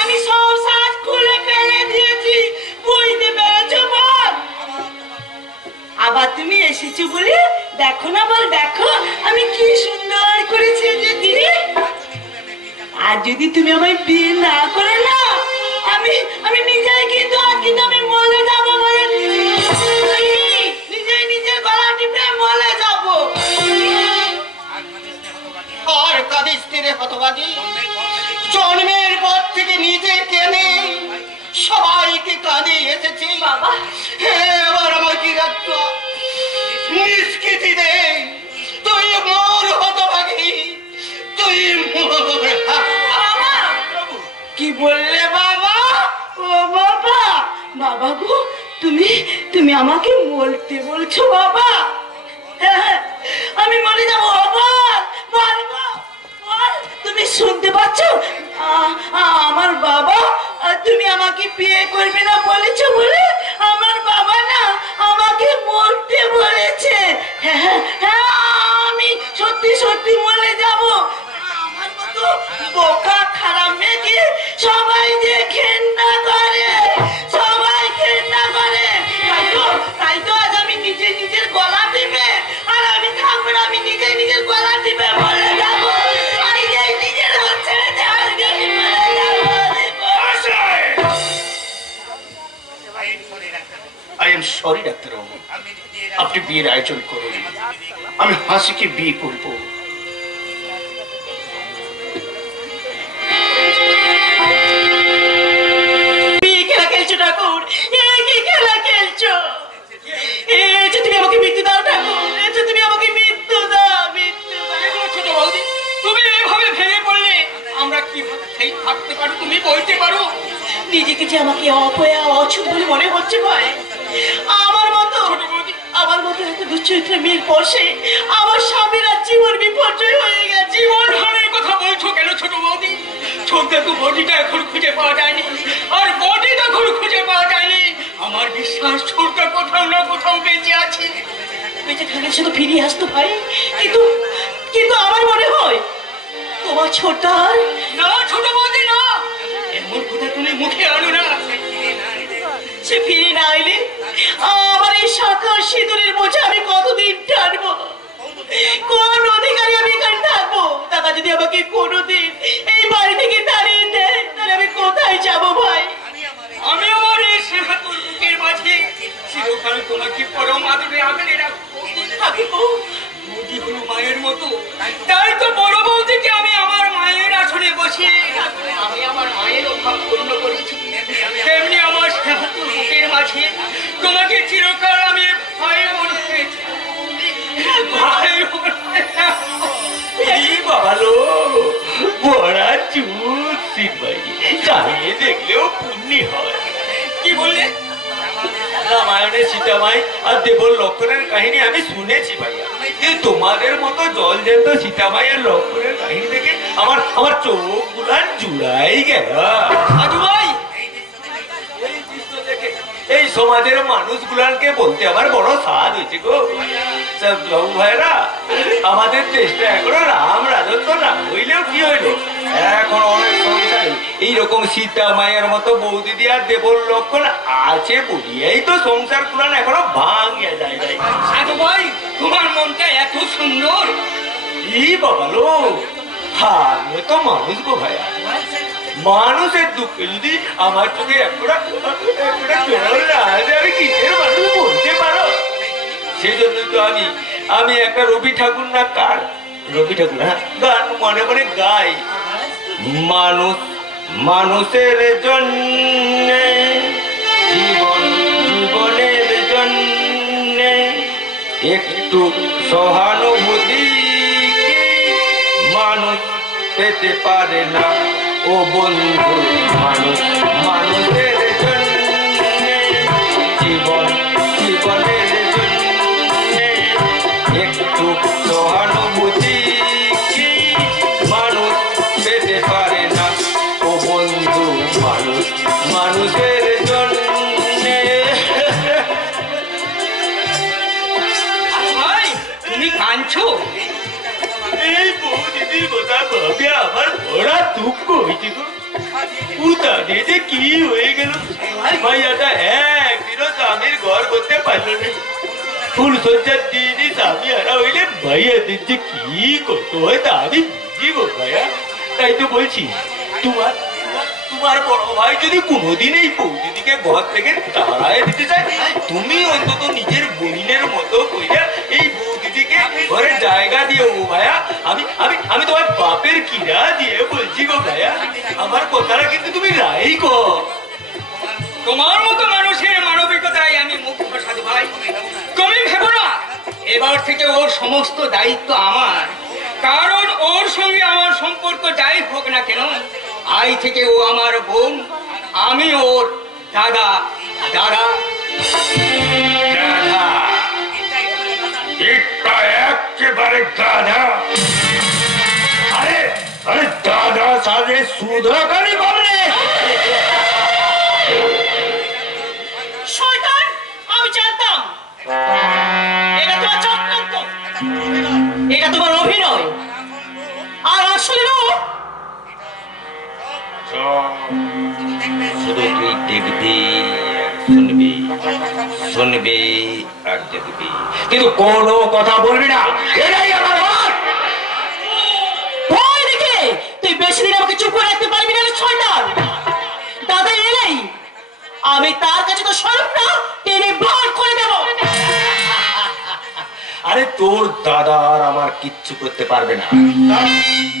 আমি সব সাজ খুলে ফেলে দিয়েছি, বুঝতে পেরেছো বল? আবার তুমি এসেছো বলে দেখো না বল, দেখো আমি কি সুন্দর করেছি দিদি। আর যদি তুমি আমায় বিয়ে না করে না, আমি আমি নিজেই কিন্তু আমি মরে যাবো, মরে নিজেই নিজের গলা টিপে মরে যাবো। আর কাদের স্ত্রী হতবাদী, জন্মের পর থেকে নিজে কেনে সবাইকে কাঁদে এসেছি। বাবা এবার আমাকে একটা নিষ্কৃতি দে, তুই মোর হতভাগী, তুই মোর। বাবা কি বললে বাবা? ও বাবা, বাবা গো, তুমি তুমি আমাকে মরতে বলছো বাবা? হ্যাঁ, আমি মরে যাবো বাবা, মরবো। বল, তুমি শুনতে পাচ্ছ? আমার বাবা, তুমি আমাকে বিয়ে করবে না বলেছো বলে আমার বাবা না আমাকে মরতে বলেছে। হ্যাঁ হ্যাঁ, আমি সত্যি সত্যি মরে যাব। আমার মতো বোকা খারাপ মেয়েকে সবাই যে ঘেন্না করে, সবাই ঘেন্না করে। তাই তো আজ আমি নিজে নিজের গলা টিপে, আর আমি থাকবো না, আমি নিজে নিজের গলা টিপে মরে যাবো। নিজের ছেড়ে দে, আজকে আমি মরে যাবো। আই এম সরি ডাক্তারবাবু, আপনি বিয়ের আয়োজন করুন, আমি হাসিকে বিয়ে করবো। বিয়ে খেলা খেলছো ঠাকুর, কি খেলা খেলছো? তুমি আমাকে মৃত্যু দাও ঠাকুর, তুমি আমাকে মৃত্যু দাও, মৃত্যু দাও। ছোট বৌদি, তুমি এভাবে ভেঙে পড়লে আমরা কিভাবে সেই থাকতে পারো তুমি বলতে পারো? নিজেকে যে আমাকে অপয়া অছুত বলে মনে হচ্ছে ভাই। আমার মতো একটা দুশ্চরিত্র মেয়ের পরশে আমার স্বামীর আর জীবন বিপর্যয় হয়ে গেছে। জীবন হানির কথা বলছো কেন ছোট বৌদি? ছোটদা তো বডিটা এখন খুঁজে পাওয়া যায়নি, আর বডিটা এখন খুঁজে পাওয়া যায়নি। আমার বিশ্বাস ছোটদা কোথাও না কোথাও বেঁচে আছে। বেঁচে থাকলে সে তো ফিরিয়ে আসতো ভাই, কিন্তু কিন্তু আমার মনে হয় তোমার ছোটার না ছোট বৌদি না, এমন কথা তুমি মুখে আনো না। সে ফিরে না এলে আমার এই শাখা সিঁদুরের বোঝা আমি কতদিন টানবো? কোন অধিকারী আমি এখানে থাকবো? দাদা যদি আমাকে কোনোদিন এই বাড়ি থেকে তাড়িয়ে দেয়, তাহলে আমি কোথায় যাবো ভাই? আমি আমার এই সেহাতুর বুকের মাঝে চিরকাল তোমাকে পরম আদরে আগলে রাখবো। থাকবো বৌদি হলো মায়ের মতো, তাই তো বড় বৌদিকে আমি আমার মায়ের আসনে বসিয়ে আমি আমার মায়ের অভাব পূর্ণ করেছি। তেমনি আমার সেহাতুর বুকের মাঝে তোমাকে চিরকাল আমি ভাই মনে করেছি, ভাই বাবালো বড়া চুপ সিপাই, চালিয়ে দেখলেও পুণ্যি হয়। কি বললে? রামায়ণের সীতামাই আর দেবর লক্ষণের কাহিনী আমি শুনেছি ভাইয়া, কিন্তু তোমাদের মতো জল জ্যান্ত সীতামাইয়ের লক্ষণের কাহিনী দেখে আমার আমার চোখ গুলান জুড়াই গেল। আজু ভাই, এই দৃশ্য দেখে এই সমাজের মানুষগুলানকে বলতে আমার বড় স্বাদ হয়েছে গো। সব বাবু ভাইরা, আমাদের দেশটা এখনো রাম রাজত্ব না হইলেও কি হইলো, এখন অনেক সংসারে এইরকম সীতা মায়ের মতো বৌদিদি আর দেবর লক্ষণ আছে বলিয়াই তো সংসার কুলান এখনো ভাঙিয়া যায় নাই। আজু ভাই, তোমার মনটা এত সুন্দর। ই বাবালো, আমি তো মানুষ গো ভাইয়া, মানুষের দুঃখে যদি আমার চোখে একটা জল না আসে, আমি কিসের মানুষ বলতে পারো? সেজন্য তো আমি একটা রবি ঠাকুর না কার রবি ঠাকুর গান মনে মনে গাই। মানুষ মানুষের জন্য, জীবনের জন্য একটু সহানুভূতি মানুষ পেতে পারে না ও বন্ধু। মানুষ মানুষের জন্য, জীবনের জন্য একটু সহানুভূতি মানুষ পেতে পারে না ও বন্ধু। মানুষ মানুষের জন্য। ভাই, তুমি কাঁদছো? এই বৌদিদির কথা ভাবে আমার বড় দুঃখ হয়েছে গো। পুতা যে কি হয়ে গেল, ভাইয়াটা একদিনও স্বামীর ঘর করতে পারলো না। ফুল সজ্জার দিনই স্বামী হারা হইলে ভাইয়াদের যে কি কত হয় তা আমি বুঝি গো ভাইয়া। তাই তো বলছি তোমার তোমার বড় ভাই যদি কোনোদিন এই বৌদিদিকে ঘর থেকে তাড়ায় দিতে চায়, তুমি অন্তত নিজের বোনের মতো কইরা এই বৌদিদিকে ঘরে জায়গা দিও গো ভাইয়া। আমি আমি আমি তোমার বাপের কিরা দিয়ে বলছি গো ভাইয়া, আমার কথাটা কিন্তু তুমি রাই গো। তোমার মতো মানুষের মানবিকতায় আমি মুগ্ধ সাধু ভাই। তুমি ভেবো না এবার থেকে ওর সমস্ত দায়িত্ব আমার, কারণ ওর সঙ্গে আমার সম্পর্ক যাই হোক না কেন, আজ থেকে ও আমার বোন, আমি ওর দাদা। দাদা গাধা, এটা একেবারে গাধা। আরে আরে দাদা সাথে সুধাকারী বলে শয়তান, আমি জানতাম এটা তোমার চক্রান্ত, এটা তোমার অভিনয়। আর আসলে না, শুধু তুই দেখবি, শুনবি, শুনবি আর দেখবি, কিন্তু কোনো কথা বলবি না। এটাই আমার মত। ভয় দেখে তুই বেশি দিন আমাকে চুপ করে রাখতে পারবি না রে শয়তান। দাদা এলেই আমি তার কাছে তো স্বরূপটা টেনে বার করে দেব। আরে তোর দাদা আর আমার কিচ্ছু করতে পারবে না,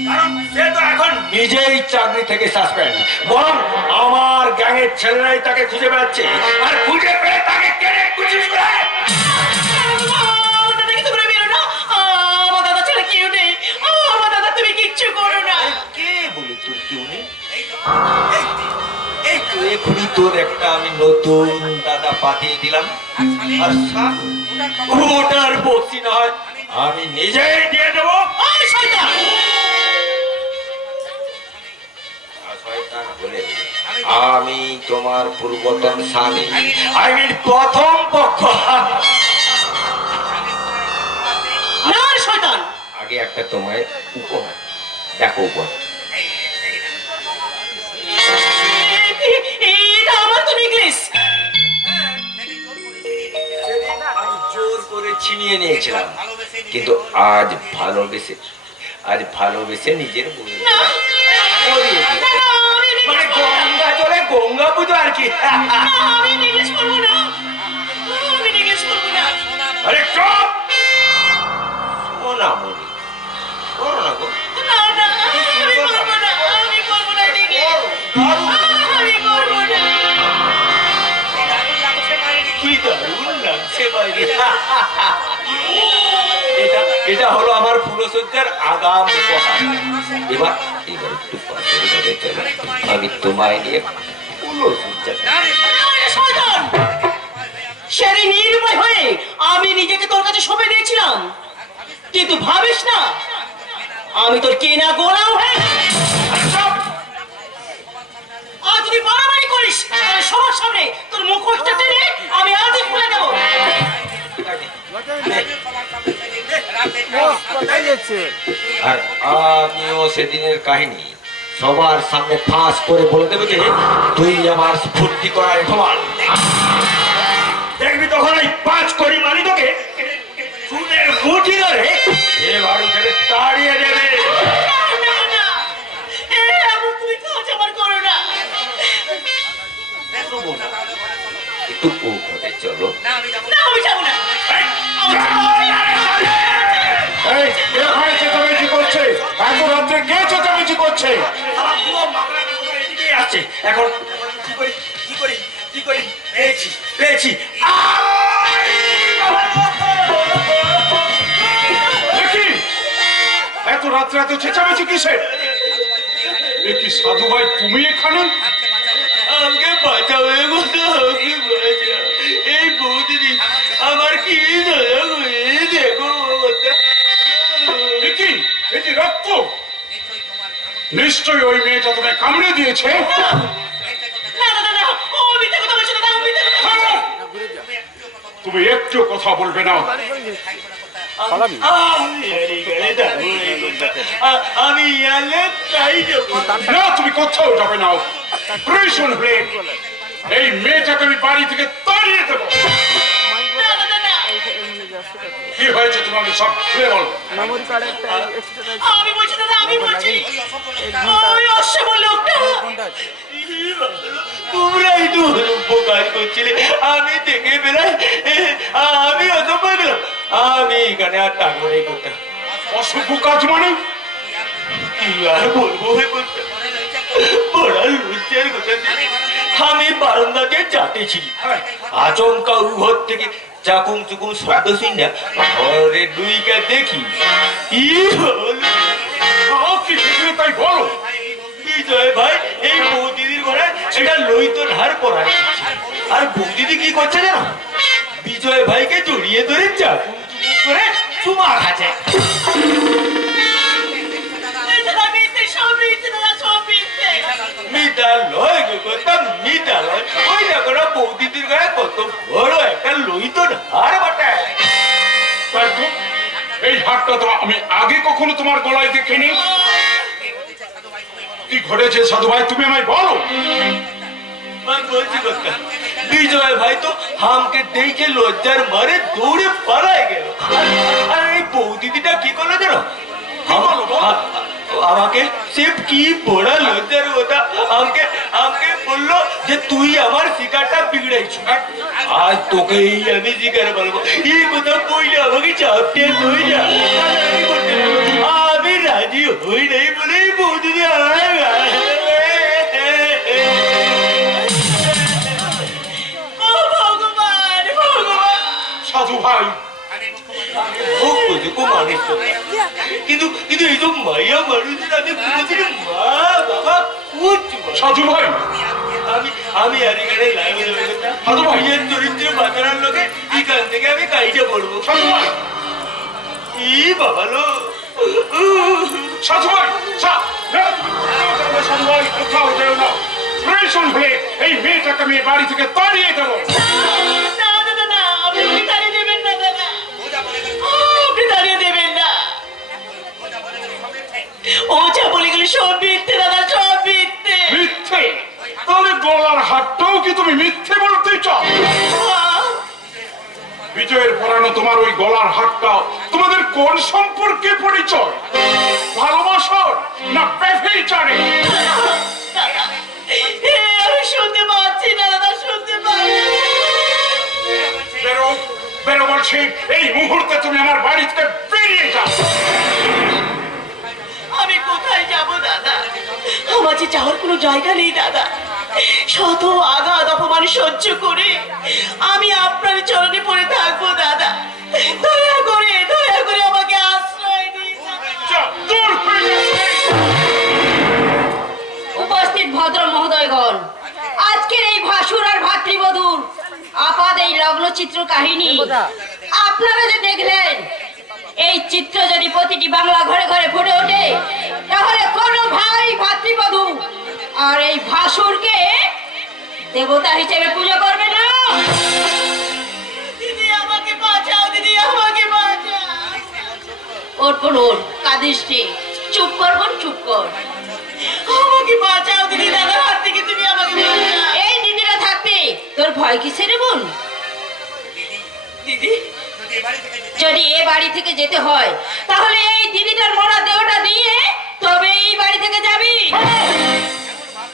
কারণ সে তো এখন নিজেই চাকরি থেকে সাসপেন্ড। বরং আমার গ্যাংয়ের ছেলেরাই তাকে খুঁজে বেড়াচ্ছে, আর খুঁজে পেয়ে তাকে কেড়ে কুচিস করে। আমার দাদাকে তোমরা মেরো না, আমার দাদা ছাড়া কেউ নেই। আমার দাদা, তুমি কিচ্ছু করো না। কে বলে তোর কেউ নেই? এই তো এখনই তোর একটা আমি নতুন দাদা পাঠিয়ে দিলাম, আর ওটার বক্সি না হয় আমি নিজেই দিয়ে দেবো। ওই শয়তান, শয়তান বলে আমি তোমার পূর্বতন স্বামী, আই মিন প্রথম পক্ষ। না রে শয়তান, আগে একটা তোমায় উপহার দেখো, উপহার। এটা আমার তো নেকলেস। আমি জোর করে ছিনিয়ে নিয়েছিলাম, কিন্তু আজ ভালোবেসে নিজের বউয়ের না, পরিয়ে দিই। না, না, আমি মানে নেকলেস করবো না। গঙ্গা জলে গঙ্গা পুজো আর কি। না, আমি নেকলেস করবো না। আমি নেকলেস করবো না। আরে চুপ! সোনামণি, করো না গো। না, না, আমি করবো না। আমি করবো না নেকলেস। আমি করবো না। কি দারুণ লাগছে বাইরে। এটা হলো আমার ফুলসজ্জার আগাম উপহার। এবার একটু পাশে ধরে চলো, আমি তোমায় নিয়ে ফুলসজ্জা শয়তান, সেরে নিরুপায় হয়ে আমি নিজেকে তোর কাছে সঁপে দিয়েছিলাম, কিন্তু ভাবিস না আমি তোর কেনা গোলাম হয়ে। আর যদি বাড়াবাড়ি করিস তাহলে সবার সামনে তোর মুখোশটা টেনে আমি আজই খুলে দেবো। আর আমিও সেদিনের কাহিনী সবার সামনে ফাঁস করে বলে দেবে যে তুই আমার স্ফূর্তি করার ঢোমাল। দেখবি তখন এই 5 কোটি মালি তোকে চুলের মুঠি ধরে এ বাড়ি থেকে তাড়িয়ে দেবে। না, না, এমন তুমি কাজ আমার করো না। একটু ঘরে চলো। না, আমি যাবো না। আমি যাবো না। এই কে ওখানে চেঁচামেচি করছে? এত রাত্রে কে চেঁচামেচি করছে? আসছে এখন কি করি পেয়েছি। দেখি এত রাত্রে এত চেঁচামেচি কিসে? এ কি সাধু ভাই, তুমি এখানে? আমাকে বাঁচাও, আমাকে বাঁচাও। এই বৌদিদি আমার কি দেখো। দেখি এই যে রক্ত, নিশ্চয়ই ওই মেয়েটা তোমায় কামড়ে দিয়েছে। না, না, না, না, ও মিথ্যা কথা বলছে না, ও মিথ্যা কথা বলছে। তুমি একটু কথা বলবে না। আমি এলে তাই যাবো। না, তুমি কোথাও যাবে না। প্রয়োজন হলে এই মেয়েটাকে আমি বাড়ি থেকে তাড়িয়ে দেবো। না, না, না, না, কি হয়েছে তোমাকে সব খুলে বলো। আমি বলছি দাদা, আমি বলছি ওই অসভ্য লোকটা তোমরাই তো উপকার করছিলে, আমি দেখে বেলাই, আমি অসভ্য গেলাম। আমি এখানে আর টাঙ্গড়াই করতাম। অসভ্য কাজ মানে? কি আর বলবো হে করতাম, বড় লজ্জার কথা। আমি বারান্দাতে যাতেছিলি, আচমকা ঘর থেকে চাকুম চুকুম শব্দ শুনে ঘরে দুইকা দেখি কি হলো। কি দেখলে তাই বলো। বিজয় ভাই এই বৌদিদির ঘরে সেটা লইত ধার পড়া, আর বৌদিদি কি করছে জানো, বিজয় ভাইকে জড়িয়ে ধরে চাকুম চুকুম করে চুমা খাচ্ছে। দাদা মিথ্যে, সব মিথ্যে দাদা, সব মিথ্যে। মিটা লয় গো কথা, মিটা লয়। ওই দেখো না বৌদিদির ঘরে কত বড় একটা লইত ধার বটে। তাই তো, এই হাতটা তো আমি আগে কখনো তোমার গলায় দেখিনি। কি ঘটেছে সাধু ভাই, তুমি আমায় বলো। আমি বলছি কথা, বিজয় ভাই তো হামকে দেখে লজ্জার মারে দৌড়ে পালায় গেল। আর এই বৌদিদিটা কি করলো জানো, আমাকে সে কি বড় লজ্জার কথা, আমাকে আমাকে বললো যে তুই আমার শিকারটা বিগড়াইছ, আজ তোকেই আমি শিকার বলবো। এই কথা বললে আমাকে চাপতে হয়ে যা। আমি রাজি হই নাই বলে বৌদিদি ভগবান, ভগবান। সাধু ভাই, কিন্তু কিন্তু এইসব মাইয়া মানুষের আমি কোনোদিনও মা বাবা কুচ্ছু সাধু ভাই, আমি আর এখানে লাগে নিজের চরিত্র বাঁচানোর লোকে এখান থেকে আমি কাইটা পড়বো। সাধু ভাই, ই বাবা লো, সাধু ভাই, সাধু ভাই, কোথাও যেও না। প্রয়োজন হলে এই মেয়েটাকে আমি বাড়ি থেকে তাড়িয়ে দেবো। না দাদা না, আপনি ওকে তাড়িয়ে দেবেন না দাদা, আপনি তাড়িয়ে দেবেন না। ও যা বলে গেলে সব মিথ্যে দাদা, সব মিথ্যে। মিথ্যে? তাহলে গলার হাতটাও কি তুমি মিথ্যে বলতে চাও? বিজয়ের পরানো তোমার ওই গলার হাতটা তোমাদের কোন সম্পর্কে পরিচয়? ভালোবাসার না ব্যভিচারে? দাদা, আমি শুনতে পাচ্ছি না দাদা, শুনতে পাচ্ছি। বেরো, বেরো বলছি, এই মুহূর্তে তুমি আমার বাড়ি থেকে বেরিয়ে যাও। আমি কোথায় যাব দাদা, আমার যে যাওয়ার কোনো জায়গা নেই দাদা। শত আঘাত অপমান সহ্য করে আমি আপনার চরণে পড়ে থাকবো দাদা। দয়া করে আমাকে আশ্রয় দিন দাদা। যাও, দূর হয়ে যাও। উপস্থিত ভদ্র মহোদয়গণ, আজকের এই ভাসুর আর ভাতৃবধূর আপাদ এই লগ্ন চিত্র কাহিনী আপনারা যে দেখলেন, এই চিত্র যদি প্রতিটি বাংলা ঘরে ঘরে ফুটে ওঠে, তাহলে কোন ভাই ভাতৃবধূ আর এই ভাসুরকে দেবতা হিসেবে পুজো করবে না। দিদি আমাকে বাঁচাও, দিদি আমাকে বাঁচাও। ওর কোন কাঁদিস নে, চুপ কর বোন, চুপ কর। আমাকে বাঁচাও দিদি, দাদার হাত থেকে তুমি আমাকে বাঁচাও। এই দিদিরা থাকতে তোর ভয় কিসের রে বোন? দিদি, যদি এ বাড়ি থেকে যেতে হয়, তাহলে এই দিদিটার মরা দেহটা নিয়ে তবে এই বাড়ি থেকে যাবি।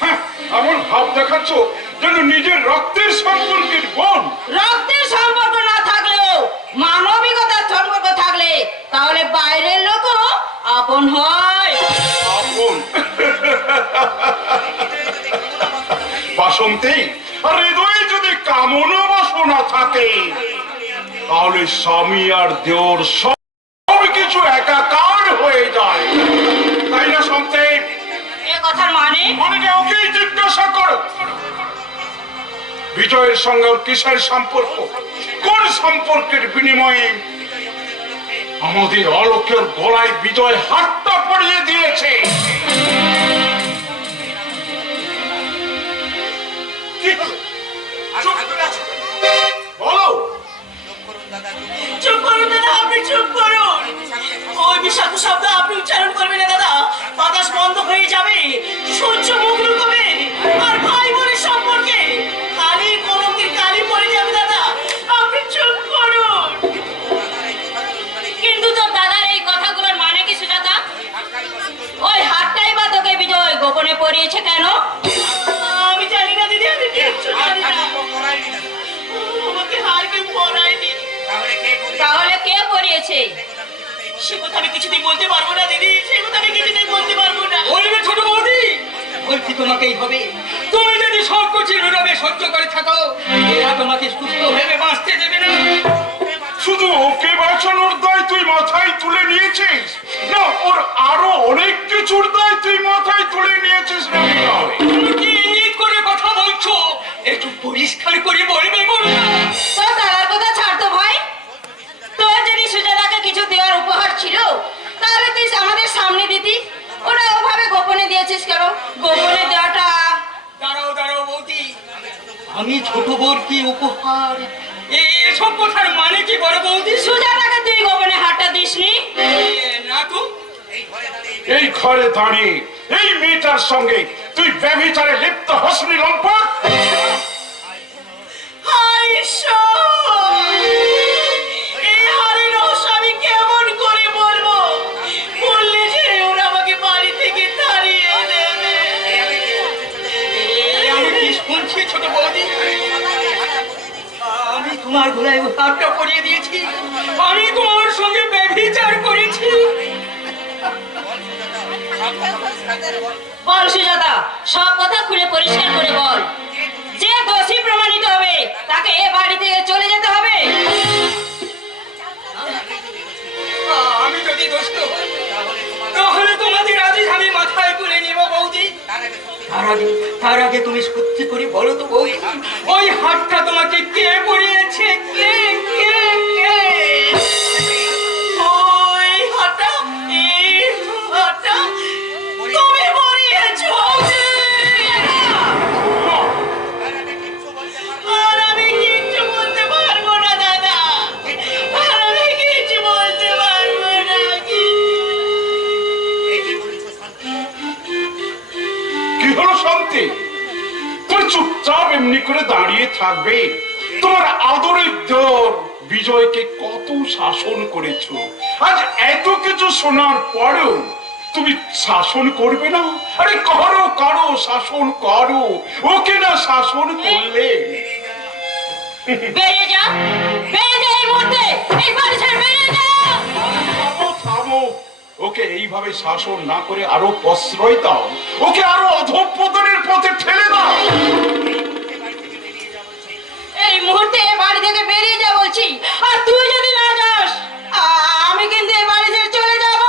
হ্যাঁ, এমন ভাব দেখাচ্ছ যেন নিজের রক্তের সম্পর্কের বোন। রক্তের সম্পর্ক না থাকলেও মানবিকতার সম্পর্ক থাকলে তাহলে বাইরের লোকও আপন হয়। আপন? বাসন্তী, আর হৃদয়ে যদি কামনা বাসনা থাকে, তাহলে স্বামী আর দেওর সব কিছু একাকার হয়ে যায়, তাই না সন্তে? এ কথার মানে? মানে ওকেই জিজ্ঞাসা করো, বিজয়ের সঙ্গে ওর কিসের সম্পর্ক? কোন সম্পর্কের বিনিময়ে আমাদের অলোকের গলায় বিজয় হাতটা পড়িয়ে দিয়েছে? বলো। চুপ করুন দাদা, আপনি চুপ করুন। ওই বিষাক্ত শব্দ আপনি উচ্চারণ করবেন না দাদা, বাতাস বন্ধ হয়ে যাবে, সূর্য মুখ লুকোবে, আর ভাই বোনের সম্পর্কে কালি কলঙ্কের কালি পড়ে যাবে দাদা, আপনি চুপ করুন। দিয়েছে? সে কথা আমি কিছুতেই বলতে পারবো না দিদি, সে কথা আমি কিছুতেই বলতে পারবো না। বলবে ছোট বৌদি, বলছি তোমাকেই হবে। তুমি যদি সব কিছু নীরবে সহ্য করে থাকো, এরা তোমাকে সুস্থ ভেবে বাঁচতে দেবে না। শুধু ওকে বাঁচানোর দায় তুই মাথায় তুলে নিয়েছিস, না ওর আরো অনেক কিছুর দায় তুই মাথায় তুলে নিয়েছিস না বিজয়? তুমি কি ইঙ্গিত করে কথা বলছো? একটু পরিষ্কার করে বলবে বলবে। তো তার কথা ছাড়তো ভাই। তোর যদি সুজাতাকে কিছু দেওয়ার উপহার ছিল, তাহলে তুই আমাদের সামনে দিতি। ওরা ওভাবে গোপনে দিয়েছিস কেন? গোপনে দেওয়াটা দাঁড়াও দাঁড়াও বৌদি, আমি ছোট বোর কি উপহার, এসব কথার মানে কি বড় বৌদি? সুজাতাকে তুই গোপনে হাতটা দিসনি? না তো। এই ঘরে দাঁড়িয়ে এই মেয়েটার সঙ্গে তুই ব্যভিচারে লিপ্ত হসনি লম্পট? হায় ঈশ্বর! এই হারের রহস্য আমি কেমন করে বলবো? বললে যে ওরা আমাকে বাড়ি থেকে তাড়িয়ে দেবে। আমি কি শুনছি ছোট বৌদি? আমি তোমার গলায় হাতটা পরিয়ে দিয়েছি, আমি তোমার সঙ্গে ব্যভিচার করেছি। বল সুজাতা, সব কথা খুলে পরিষ্কার করে বল। যে দোষী প্রমাণিত হবে তাকে এ বাড়ি থেকে চলে যেতে হবে। আমি যদি দোষী হই, তাহলে তোমাদের আদেশ আমি মাথায় তুলে নেব বৌদি। তার আগে তুমি সত্যি করে বলো তো বৌদি, ওই হাতটা তোমাকে কে পরিয়েছে? কে কে কে? ওই হাতটা, এই হাতটা তুমি বানিয়েছো। আর আমি কিচ্ছু বলতে পারবো না দাদা, আর আমি কিচ্ছু বলতে পারবো না। কি হলো শান্তি? তোর চুপচাপ এমনি করে দাঁড়িয়ে থাকবে? তোমার আদরের দেওর বিজয়কে কত শাসন করেছো, আজ এত কিছু শোনার পরেও তুমি শাসন করবে না? আরে করো করো, শাসন করো, ওকে না শাসন করলে। বেরিয়ে যা, বেরিয়ে যা এই মুহূর্তে, এই বাড়ি ছেড়ে বেরিয়ে যা। থামো থামো, ওকে এইভাবে শাসন না করে আরো প্রশ্রয় দাও, ওকে আরো অধঃপতনের পথে ঠেলে দাও। এই মুহূর্তে এ বাড়ি থেকে বেরিয়ে যা বলছি। আর তুই যদি না যাস, আমি কিন্তু এই বাড়ি ছেড়ে চলে যাব।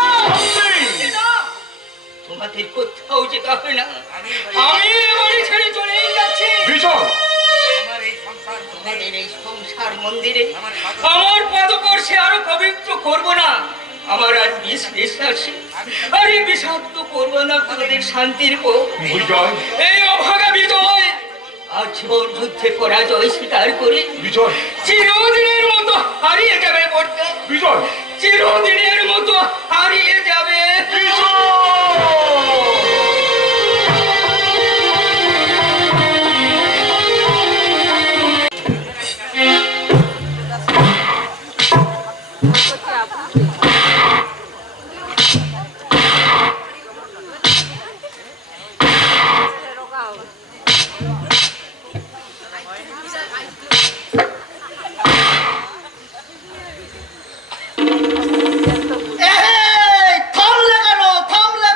তোমাদের কোথাও যেতে হবে না, আমি এ বাড়ি ছেড়ে চলেই যাচ্ছি। বিজয়, তোমাদের এই সংসার মন্দিরে আমার পদস্পর্শে আরো পবিত্র করবো না। আমার আর বিশ্বাসী আর এই বিষাক্ত করবো না তোমাদের শান্তির পথ। বিজয়, এই অভাগা বিজয় আজীবন যুদ্ধে পরাজয় স্বীকার করে বিজয়, চিরদিনের মতো হারিয়ে যাবে বর্ষা, বিজয়, চিরদিনের মতো হারিয়ে যাবে। থামলে কেন? থামলে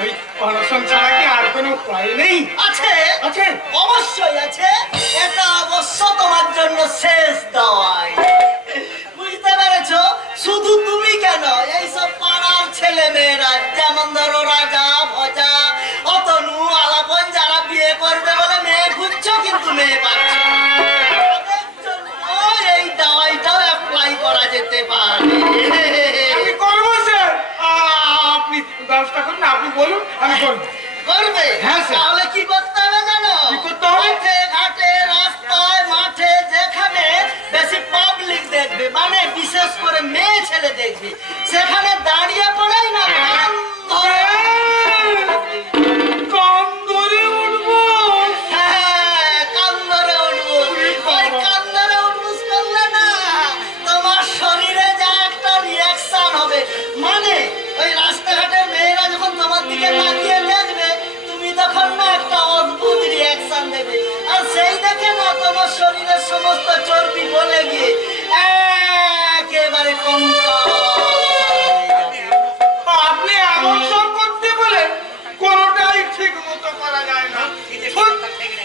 ওই অনশন ছাড়া কি আর কোনো উপায় নেই? আছে আছে? অবশ্যই আছে। এটা অবশ্য তোমার জন্য শেষ দাওয়াই। বুঝতে পেরেছো? শুধু তুমি কেন, এইসব পাড়ার ছেলে মেয়েরা, যেমন ধরো রাজা ভজা অতনু আলাপন, যারা বিয়ে করবে বলে মেয়ে খুঁজছো কিন্তু মেয়ে পাচ্ছ না, তাদের জন্য এই দাওয়াইটাও অ্যাপ্লাই করা যেতে পারে। আমি করবো স্যার। আপনি ব্যবস্থা করুন, আপনি বলুন, আমি করবো। করবে? হ্যাঁ, স্যার। তাহলে কি করতে হবে জানো? কি করতে হবে? পথে ঘাটে রাস্তায় মাঠে যেখানে বেশি পাবলিক দেখবে, মানে বিশেষ করে মেয়ে ছেলে দেখবে, সেখানে দাঁড়িয়ে পড়াই না কান ধরে কান ধরে উঠবো। হ্যাঁ, কান ধরে উঠবো। ওই কান ধরে উঠবুস করলে না তোমার শরীরে যা একটা রিয়াকশন হবে, মানে ওই রাস্তাঘাটের মেয়েরা যখন তোমার দিকে তাকিয়ে দেখবে, তুমি তখন না একটা অদ্ভুত রিয়াকশন দেবে, আর সেই দেখে না তোমার শরীরের সমস্ত চর্বি গলে গিয়ে একেবারে কঙ্কাল হয়ে যাবে। আপনি এমন সব করতে বলে কোনোটাই ঠিক মতো করা যায় না।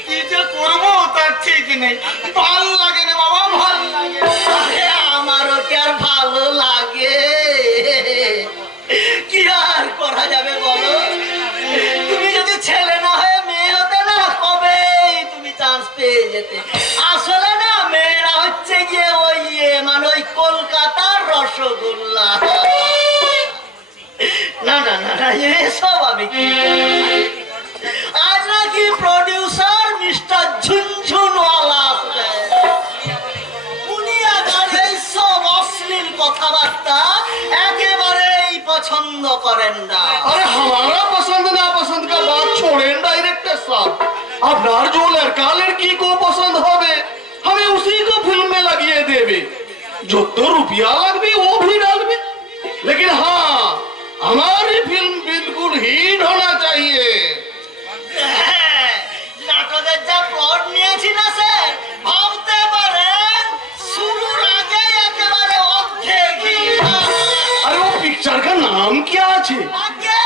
কি যে করবো তার ঠিক নেই। ভাল লাগে না বাবা, ভাল লাগে না। আরে আমারও কি আর ভালো লাগে? কি আর করা যাবে বলো? তুমি যদি ছেলে না হয়ে মেয়ে হতে না, কবে তুমি চান্স পেয়ে যেতে। আসলে না মেয়েরা হচ্ছে গিয়ে ওই মানে ওই কলকাতার রসগোল্লা। না না না না, এসব আমি কি বলছি? আজ নাকি প্রডিউসার মিস্টার ঝুনঝুনওয়ালা আসবেন। উনি আবার এইসব অশ্লীল কথাবার্তা একেবারেই পছন্দ করেন না। अरे हमारा पसंद ना पसंद का बात छोड़ें डायरेक्टर साहब, আপনার जो लड़का लड़की को पसंद होवे हमें उसी को फिल्म में लगिए देवे, जो तो रुपया लगবে वो भी डालবে, लेकिन हाँ हमारी फिल्म बिल्कुल हिट होना चाहिए। হ্যাঁ, নাটকের যা প্লট নিয়েছি না স্যার, ভাবতে পারেন শুরুর আগে একেবারে অর্ধেক hit। अरे वो पिक्चर का नाम क्या है? আগে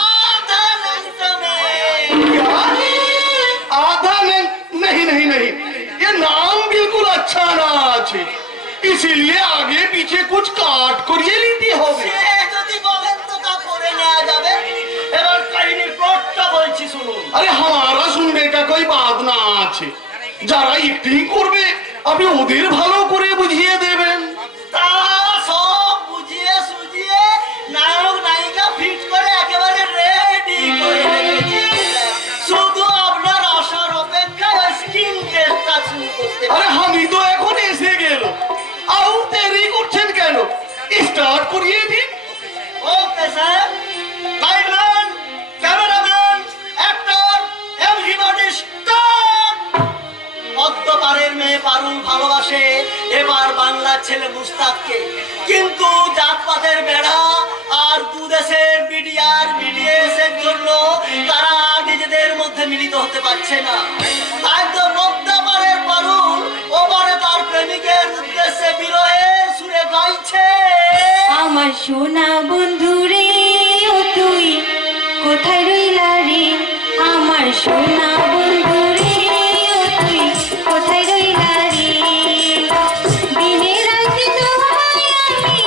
আধা নাটকে क्या? आधा नहीं नहीं नहीं, ये नाम बिल्कुल अच्छा ना আছে, इसीलिए आगे पीछे कुछ काट करिए लीजिए होगे। সে যদি বলেন তো তা করে নেওয়া যাবে। এবার কাহিনীর প্লটটা বলছি শুনুন। अरे हमारा सुनने का कोई बात না আছে, যারা অ্যাক্টিং করবে আপনি ওদের ভালো করে বুঝিয়ে দেবেন। তা সব বুঝিয়ে সুঝিয়ে নায়ক নায়িকা ফিট করে একেবারে রেডি করে রেখেছি। শুধু আপনার আসার অপেক্ষায় স্ক্রিন টেস্টটা শুরু করতে আরে আমি তো এখন এসে গেল, আর দেরি করছেন কেন? স্টার্ট করিয়ে দিন। Okay sir. Lightman, cameraman, actor, everybody start. পদ্মপাড়ের মেয়ে পারুল ভালোবাসে এবার বাংলার ছেলে মুস্তাককে, কিন্তু জাতপাতের বেড়া আর দুদেশের বিডিআর বিডিএস এর জন্য তারা নিজেদের মধ্যে মিলিত হতে পারছে না। তাই তো পদ্মপাড়ের পারুল ওপারে তার প্রেমিকের উদ্দেশ্যে বিরহের সুরে গাইছে। আমার সোনা বন্ধু রে, ও তুই কোথায় রইলা রে? আমার সোনা বন্ধু রে, ও তুই কোথায় রইলা রে? দিনে রাতে তোমায় আমি,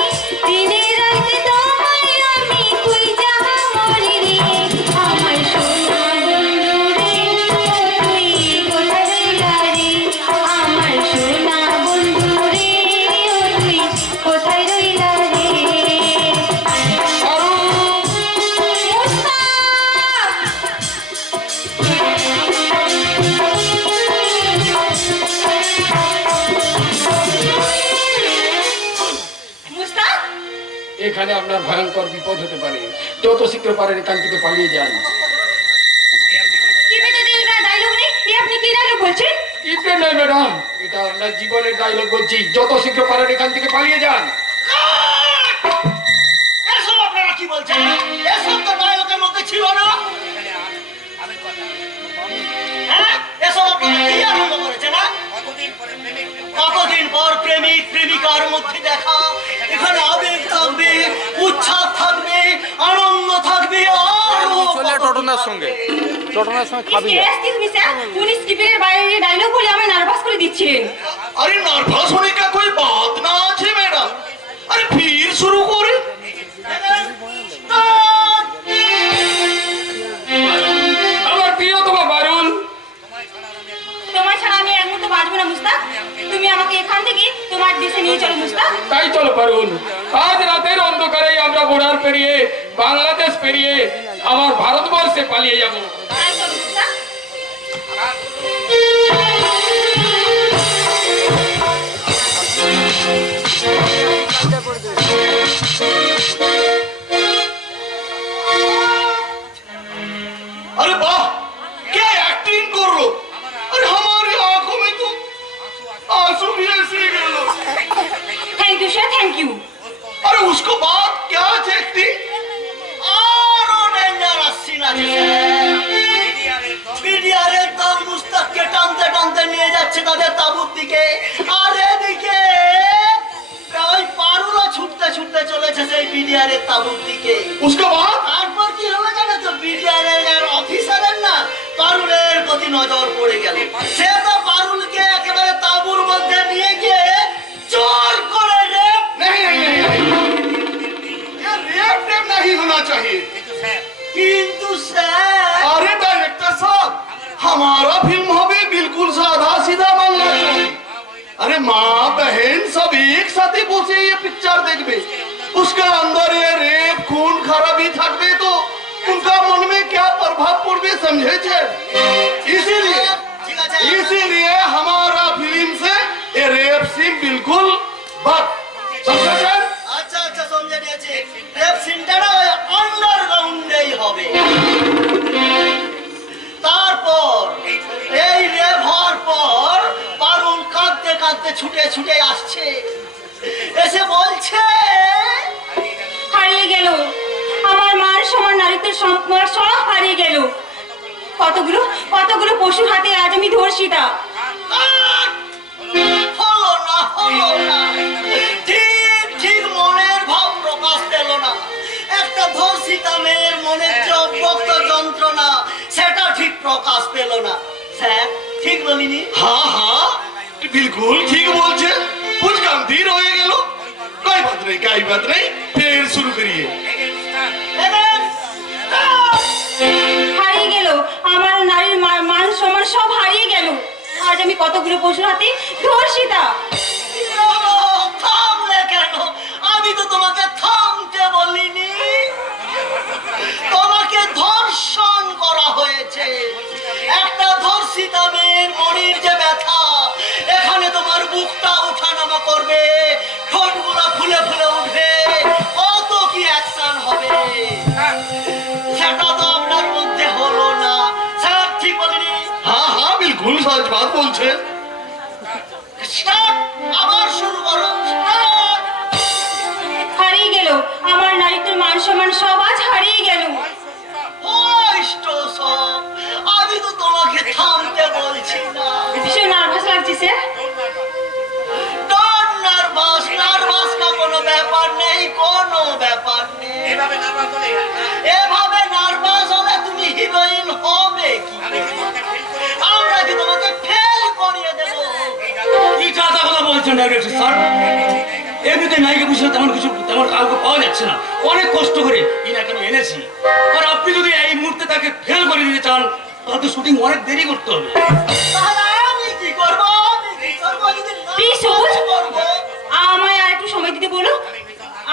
দিনে রাতে তোমায় আমি কই যাহা মরি রে? আমার সোনা বন্ধু রে, ও তুই কোথায় রইলা রে? আমার সোনা বন্ধু রে, ও তুই কোথায় রইলা রে? মুস্তাক, এখানে আপনার ভয়ঙ্কর বিপদ হতে পারে, যত শীঘ্র পারেন এখান থেকে পালিয়ে যান। কি মেয়েদের ডায়লগ নেই? এই আপনি কি ডায়লগ বলছেন? ইতে নয় ম্যাডাম, এটা আপনার জীবনের ডায়লগ বলছি, যত শীঘ্র পারেন এখান থেকে পালিয়ে যান। এসব আপনারা কি বলছেন? এসব তো ডায়লগের মধ্যে ছিল না। হ্যাঁ, এসব আপনারা কি আরম্ভ করেছেন? না কতদিন পর প্রেমিক প্রেমিকার মধ্যে দেখা, এখানে আবেগ থাকবে, উচ্ছ্বাস থাকবে, আনন্দ থাকবে, আর চটনার সঙ্গে খাবি না। এক্সকিউজ মি স্যার, উনি স্ক্রিপ্টের বাইরে ডায়লগ বলে আমায় নার্ভাস করে দিচ্ছিলেন। अरे नर्वस होने का कोई बात ना है मैडम। अरे फिर शुरू करे। আমার প্রিয়তমা বারুল, তোমার ছাড়া আমি এক মুহূর্ত বাঁচবো না মুস্তাক। তুমি আমাকে এখান থেকে তোমার দেশে নিয়ে চলো মুস্তাক। তাই চলো পারুল, আজ রাতের অন্ধকারে আমরা বর্ডার পেরিয়ে বাংলাদেশ পেরিয়ে আমার ভারতবর্ষে পালিয়ে যাব। তাই চলো মুস্তাক। अरे वाह, क्या एक्टिंग कर लो। अरे हमारी आंखों में तो आंसू भी ऐसे ही गए लो। Thank you sir, thank you. अरे उसको बाद क्या देखती। আরো ডেঞ্জারাস সিন আছে বিডিআরের দল মুস্তাককে টানতে টানতে নিয়ে যাচ্ছে তাদের তাঁবুর দিকে, আর এদিকে ওই পারুলও ছুটতে ছুটতে চলেছে সেই বিডিআরের তাঁবুর দিকে। उसके बाद তারপর কি হলো জানো তো, বিডিআরের অফিসারের না পারুলের প্রতি নজর পড়ে গেল। সে তো পারুলকে একেবারে তাঁবুর মধ্যে নিয়ে গিয়ে জোর করে রেপ। नहीं नहीं नहीं ये रेप टेप नहीं होना चाहिए। কিন্তু স্যার अरे डायरेक्टर साहब, हमारा फिल्म हमें बिल्कुल साधा सीधा मानना चाहिए। अरे माँ बहन सब एक साथ ही बसे ये पिक्चर देखबे, उसका अंदर ये रेप खून खराबी थकबे तो उनका मन में क्या प्रभाव पड़बे समझे छे। इसीलिए हमारा फिल्म से ये रेप सीन बिल्कुल बंद, समझे छे? আচ্ছা আচ্ছা সমঝে নিয়েছি, রেপ সিনটা ওই আন্ডারগ্রাউন্ডেই হবে। তারপর এই রেপ হওয়ার পর পারুল কাঁদতে কাঁদতে ছুটে ছুটে আসছে, এসে বলছে হারিয়ে গেল আমার মান সমান নারীত্বের সম্মান সব হারিয়ে গেল। কতগুলো কতগুলো পশুর হাতে আজ আমি ধর্ষিতা। হলো না হলো না, ঠিক ঠিক মনের ভাব প্রকাশ পেল না। একটা ধর্ষিতা মেয়ের মনের যে অব্যক্ত যন্ত্রণা সেটা ঠিক প্রকাশ পেল না। স্যার ঠিক বলিনি? हाँ हाँ बिल्कुल ठीक बोलছে, कुछ गंभीर हो गए लो। कोई बात नहीं फिर शुरू करिए। হারিয়ে গেল আমার নারীর মান সমান সব হারিয়ে গেল। আজ আমি কতগুলো পশুর হাতে ধর্ষিতা। থামলে কেন? আমি তো তোমাকে থামতে বলিনি। তোমাকে ধর্ষণ করা হয়েছে। একটা ধর্ষিতা মেয়ের মনের যে ব্যথা, এখানে তোমার বুকটা ওঠানামা করবে, ঠোঁটগুলো ফুলে ফুলে উঠবে, কত কি অ্যাকশন হবে, সেটা তো আপনার মধ্যে হলো না। স্যার ঠিক বলিনি? हाँ हाँ बिल्कुल सच बात बोलছে। স্টার্ট, আবার শুরু করো। স্টার্ট। হারিয়ে গেল আমার নারীত্বের মান সমান সব আজ হারিয়ে গেল। আমি তো তোমাকে থামতে বলছি না। ভীষণ নার্ভাস লাগছে স্যার। ডোন্ট নার্ভাস, নার্ভাস না কোনো ব্যাপার নেই, কোনো ব্যাপার নেই। এভাবে নার্ভাস হলে তুমি হিরোইন হবে কি? আমরা কি তোমাকে ফেল করিয়ে দেবো? কি চাঁদা কথা বলছেন ডাইরেক্টর স্যার? এমনিতে নায়িকা বিষয়ে তেমন কাউকে পাওয়া যাচ্ছে না। অনেক কষ্ট করে ইনাকে আমি এনেছি, আর আপনি যদি এই মুহূর্তে তাকে ফেল করে দিতে চান তাহলে তো শুটিং অনেক দেরি করতে হবে। তাহলে আমি কি করবো? আমি কি করবো? যদি না প্লিজ সবুজ, করবো, আমায় আর একটু সময় দিতে বলো।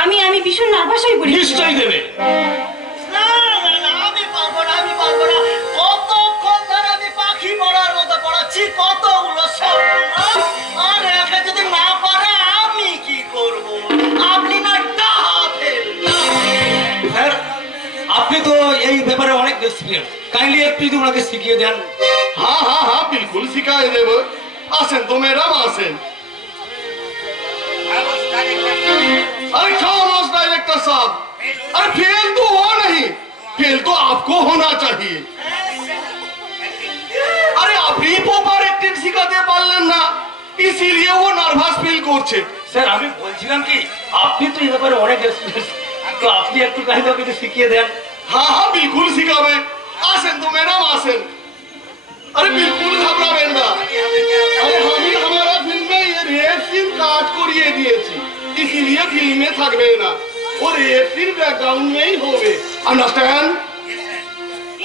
আমি ভীষণ নার্ভাস হয়ে পড়ি। নিশ্চয়ই দেবে। না, না, না, আমি পারবো না, আমি পারবো না। কতক্ষণ ধরে আমি পাখি পড়ার মতো পড়াচ্ছি, কতগুলো স্বপ্ন, আর একে যদি না পারে আমি কি করব? আপনি না ডাহা ফেল। স্যার আপনি তো এই ব্যাপারে অনেক এক্সপিরিয়েন্স, কাইন্ডলি একটু যদি ওনাকে শিখিয়ে দেন। हाँ हाँ हाँ बिल्कुल सिखाए देव। आसेन तो मैडम आसेन। अरे खामोश डायरेक्टर साहब, अरे फेल तो वो नहीं, फेल तो आपको होना चाहिए। अरे आप ही प्रॉपर एक्टिंग सिखाते पारलेन ना, इसीलिए वो नार्भास फील করছে। স্যার আমি বলছিলাম কি, আপনি তো এই ব্যাপারে অনেক এক্সপিরিয়েন্স, তো আপনি একটু কাইন্ডলি ওকে শিখিয়ে দেন। हाँ हाँ बिल्कुल सिखावे। आज আসেन। अरे बिल्कुल घबराবেন না। अरे আমি हमारा फिल्म में ये रेप सीन काट करिए दिएছি, इसीलिए फिल्म में থাকবে না। और रेप सीन बैकग्राउंड में ही होवे, अंडरस्टैंड?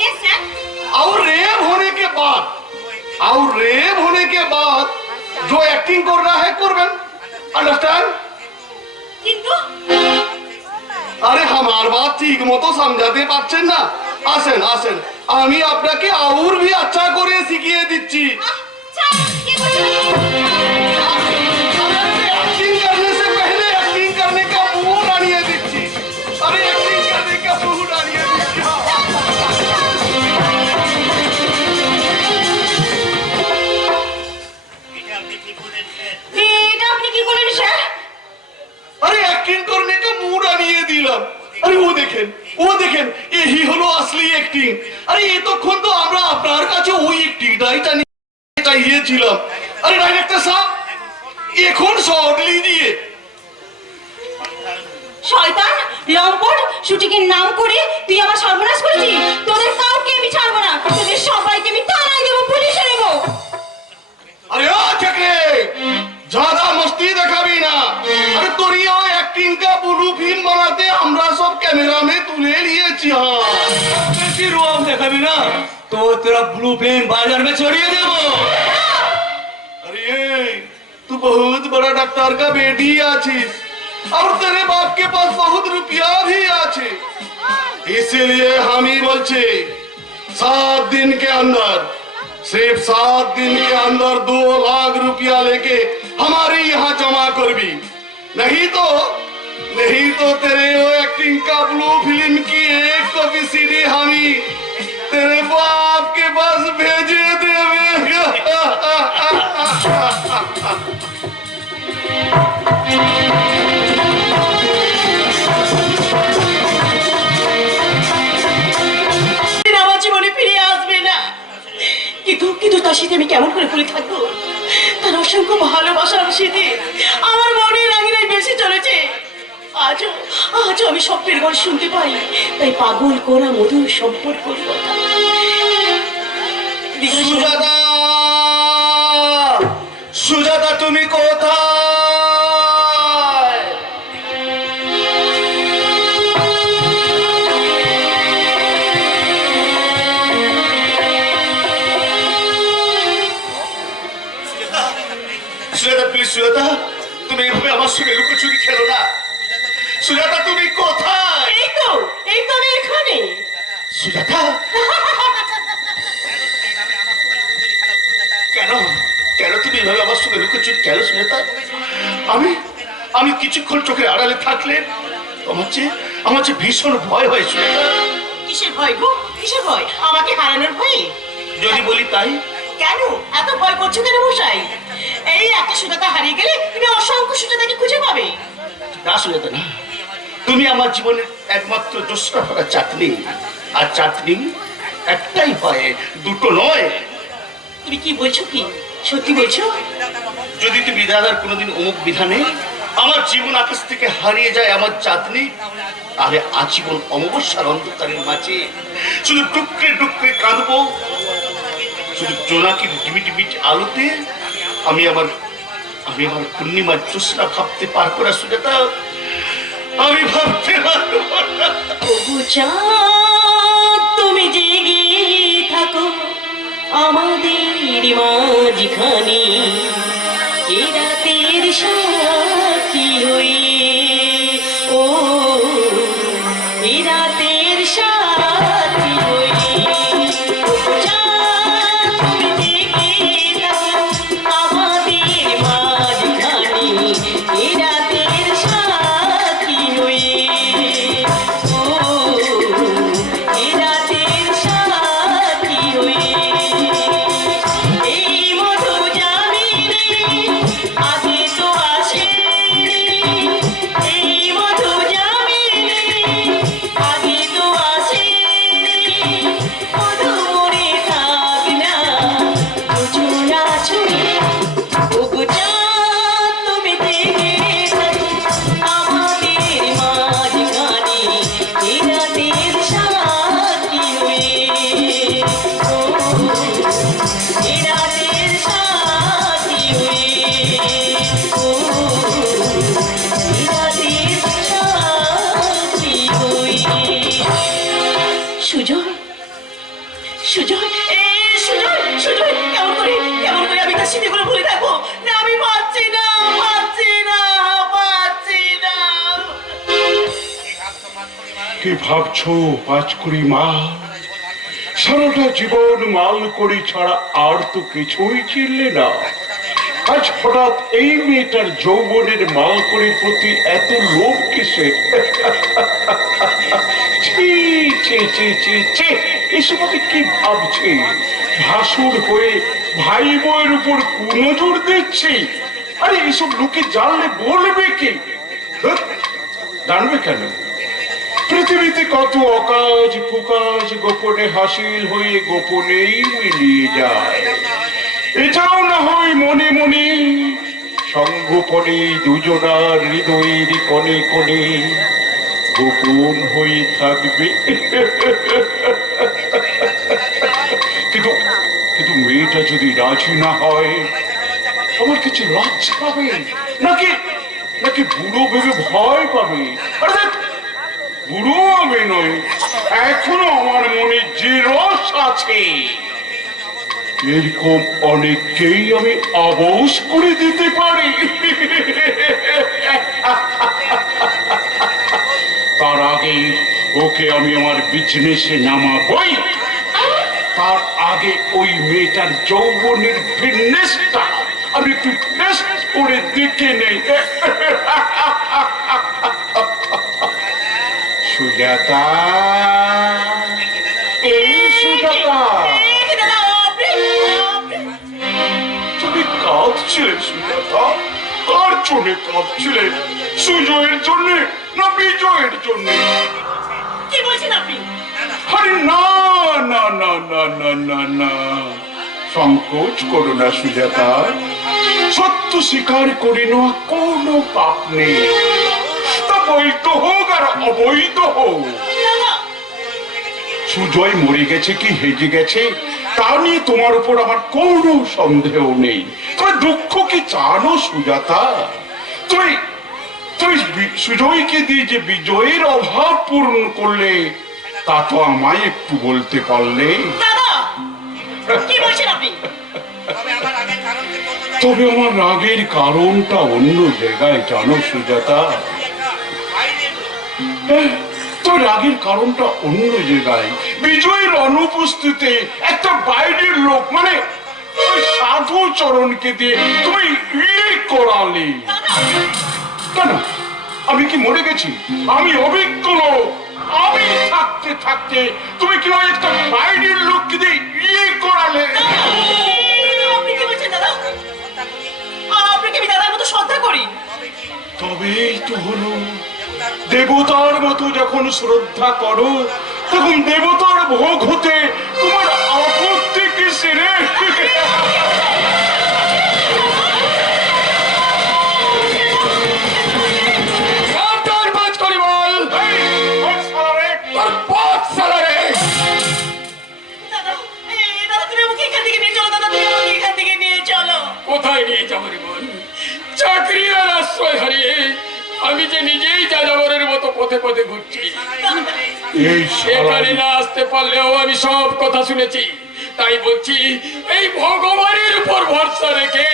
Yes, sir. और रेप होने के बाद जो एक्टिंग कर रहा है करবেন, अंडरस्टैंड? কিন্তু আরে আমার বাত ঠিক মতো समझाते পারছেন না। আসেন আসেন, আমি আপনাকে और भी अच्छा করে শিখিয়ে দিচ্ছি। एक्टिंग करने से पहले एक्टिंग करने का मूड आनिए दिচ্ছি। अरे एक्टिंग करने का मूड आनिए दिচ্ছি। এটা আপনি কি করলেন স্যার? अरे एक्टिंग करने का मूड आनिए দিলাম। अरे वो देखें यही হলো असली एक्टिंग। अरे ये तो खुद तो আমরা আপনার কাছে ওই एक्टिंगটাই চাইছিলাম। अरे डायरेक्टर साहब এখন শট लीजिए। শয়তান লম্পট শুটিং এর নাম করে তুই আমার সর্বনাশ করেছিস। তোদের কাউকে আমি ছাড়বো না, তোদের সবাইকে আমি থানায় দেবো, পুলিশে নেবো। अरे ओ चक्रे ज्यादा मस्ती देखाबी ना। अरे तोरी ओ एक्टिंग का ब्लू फिल्म बनाते हमरा सब कैमरा में तुले लिएছি। हां বেশি রোম দেখাবি না তো তোরা ব্লু ফিল্ম বাজার में ছড়িয়ে দেবো। अरे तू बहुत बड़ा डॉक्टर का बेटी आछिस और तेरे बाप के पास बहुत रुपया भी आछे, इसीलिए हम ही बोलछे 7 दिन के अंदर, सिर्फ 7 दिन के अंदर 2 लाख रुपया लेके हमारे यहाँ जमा करबी, नहीं तो तेरे वो एक्टिंग का ब्लू फिल्म की एक कॉपी सीडी हम ही तेरे बाप के पास भेजे देवे। আমার জীবনে ফিরে আসবে না। কিন্তু তার সাথে আমি কেমন করে ভুলে থাকবো? তার অসংখ্য ভালোবাসার সাথে আমার মনের রাঙিনাই বেশি চলেছে। আজও আমি স্বপ্নের গল্প শুনতে পাই, তাই পাগল করা মধুর সম্পর্কের কথা। সুজাতা, সুজাতা তুমি কোথায়? সুজাতা প্লিজ, সুজাতা তুমি এভাবে আমার সঙ্গে লুকোচুরি খেলো না। সুজাতা তুমি কোথায়? এই তো আমি এখানে। সুজাতা কেন তুমি এভাবে আমার সঙ্গে লুকোচুরি খেলো সুজাতা? আমি কিছুক্ষণ চোখের আড়ালে থাকলে আমার যে ভীষণ ভয় হয় সুজাতা। কিসের ভয় গো? কিসের ভয়? আমাকে হারানোর ভয়? যদি বলি তাই? কেন এত ভয় করছো কেন মশাই? এই একটা সুজাতা হারিয়ে গেলে তুমি অসংখ্য সুজাতাকে খুঁজে পাবে। না সুজাতা না, তুমি আমার জীবনের একমাত্র জোসরা ভরা চাটনি, আর চাটনি একটাই হয়, দুটো নয়। তুমি কি বলছো? কি সত্যি বলছো? যদি তুমি দাদার কোনোদিন অমুক বিধানে আমার জীবন আকাশ থেকে হারিয়ে যায় আমার চাঁদনি, তাহলে আজীবন অমাবস্যার অন্ধকারের মাঝে শুধু টুকরে টুকরে কাঁদবো। শুধু জোনাকির টিমিটিমিট আলোতে আমি আমার পূর্ণিমার জ্যোৎস্না ভাবতে পারবো না সুজাতা, আমি ভাবতে পারবো না। ওগো চাঁদ তুমি জেগে থাকো আমাদের মাঝখানে, এ রাতের সাথী হয়ে, ও এ রাতের সাথী হয়ে। ওগো চাঁদ তুমি জেগে থাকো আমাদের মাঝখানে, এ রাতের সাথী হয়ে, ও এ রাতের সাথী হয়ে। এই মধু যা সুজয়, সুজয়, সুজয়, কেমন করে আমি তার স্মৃতিগুলো ভুলে থাকবো? না, আমি পাচ্ছি না, পাচ্ছি না, পাচ্ছি না। কি ভাবছো পাঁচকুড়ি মা? সারাটা জীবন মাল করি ছাড়া আর তো কিছুই চিনলে না। আজ হঠাৎ এই মেয়েটার যৌবনের মাল করির প্রতি এত লোভ কিসে? এসব কি ভাবছে? ভাসুর হয়ে ভাই বউয়ের উপর কুনজর দিচ্ছি? আরে এসব লোকে জানলে বলবে কি? জানবে কেন? পৃথিবীতে কত অকাজ কুকাজ গোপনে হাসিল হয়ে গোপনেই মিলিয়ে যায়। এটাও না হয় মনে মনে সঙ্গোপনে দুজনার হৃদয়ের কোণে কোণে গোপন হয়ে থাকবে। কিন্তু কিন্তু মেয়েটা যদি রাজি না হয়, আমার কিছু লজ্জা পাবে নাকি নাকি বুড়ো ভেবে ভয় পাবে? আরে বুড়ো আমি নই, এখনো আমার মনে যে রস আছে, এরকম অনেককেই আমি অবশ করে দিতে পারি। তার আগে ওকে আমি আমার বিজনেসে নামাবই। তার আগে ওই মেয়েটার যৌবনের ফিটনেসটা আমি একটু টেস্ট করে দেখে নেই। সুজাতা, এই সুজাতা, তুমি কাঁদছিলে সুজাতা? কার জন্য কাঁদছিলে? সুজয়ের জন্য না বিজয়ের জন্য? কি বলছেন আপনি? আরে না না না না না না না, সংকোচ করো না সুজাতা। সত্য স্বীকার করে নেওয়া কোনো পাপ নেই, তা বৈধ হোক আর অবৈধ হোক। সুজয় মরে গেছে কি হেগে গেছে তা নিয়ে তোমার উপর আমার কোনো সন্দেহ নেই। তবে দুঃখ কি জানো সুজাতা? তুমি তুমি সুজয়কে দিয়ে যে বিজয়ের অভাব পূরণ করলে তা তো আমায় একটু বলতে পারলে। কি বলছেন আপনি? তবে আমার রাগের কারণটা অন্য জায়গায় জানো সুজাতা। তোর রাগের কারণটা অন্য জায়গায়। বিজয়ের অনুপস্থিতিতে একটা বাইরের লোক মানে ওই সাধু চরণকে দিয়ে তুমি ইয়ে করালে কেন? আমি কি মরে গেছি? আমি অভিজ্ঞ লোক। আমি থাকতে থাকতে তুমি কি ওই একটা বাইরের লোককে দিয়ে ইয়ে করালে? আপনি কি বলছেন দাদা? আপনাকে আমি দাদার মতো শ্রদ্ধা করি। তবেই তো হলো, দেবতার মতো যখন শ্রদ্ধা করো তখন দেবতার ভোগ হতে তোমার আপত্তি কিসে রে? কোথায় নিয়ে যাবো রে বল? চাকরি আর আশ্রয় হারিয়ে আমি যে নিজেই যাযাবরের মতো পথে পথে ঘুরছি। এখানে না আসতে পারলেও আমি সব কথা শুনেছি, তাই বলছি এই ভগবানের উপর ভরসা রেখে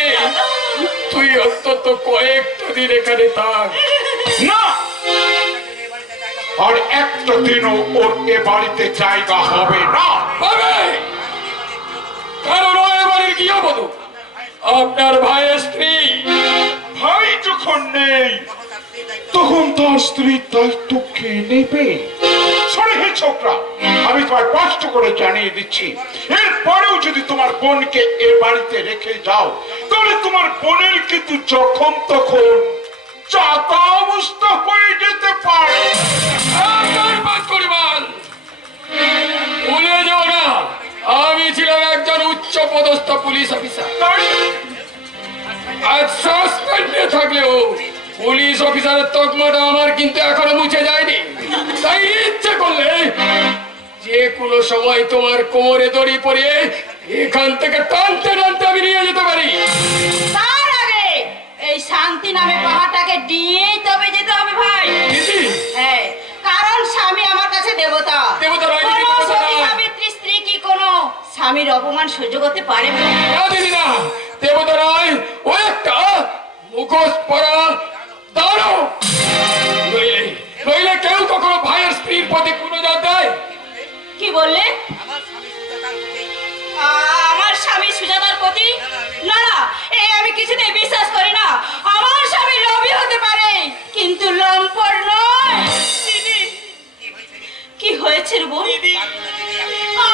তুই অন্তত কয়েকটা দিন এখানে থাক। না, আর একটা দিনও ওর এ বাড়িতে জায়গা হবে না। হবে, কারণ ও এ বাড়ির গৃহবধূ, আপনার ভাইয়ের স্ত্রী। ভাই যখন নেই তখন তার স্ত্রীর দায়িত্ব কে নেবে? শোনো হে ছোকরা, আমি তোমায় কষ্ট করে জানিয়ে দিচ্ছি, এরপরেও যদি তোমার বোনকে এ বাড়িতে রেখে যাও তাহলে তোমার বোনের কিন্তু যখন তখন চাতা অবস্থা হয়ে যেতে পারে। ভুলে যাও না, আমি ছিলাম একজন উচ্চ পদস্থ পুলিশ অফিসার। আজ সাসপেন্ডে থাকলেও পুলিশ অফিসারের তকমাটা আমার কিন্তু এখনো মুছে যায়নি। তাই ইচ্ছে করলে যে কোনো সময় তোমার কোমরে দড়ি পরিয়ে এখান থেকে টানতে টানতে আমি নিয়ে যেতে পারি। তার আগে এই শান্তি নামে পাহাড়টাকে দিয়েই তবে যেতে হবে ভাই। হ্যাঁ, কারণ স্বামী আমার কাছে দেবতা। দেবতা নয়, কোনো দেবতা সতী নয়। সাবিত্রী স্ত্রী কি কোনো স্বামীর অপমান সহ্য করতে পারে না। না দিদি না, দেবতা রায় ও একটা মুখোশ পরা দাঁড়ো। নইলে কেউ কখনো ভাইয়ের স্ত্রীর প্রতি পুনর্জন্ম দেয়? কি বললে? আমার স্বামী সুজাতার প্রতি? না না, এই আমি কিছুতেই বিশ্বাস করি না। আমার স্বামী লোভী হতে পারে, কিন্তু লম্পট নয়। কি হয়েছে রে বোন?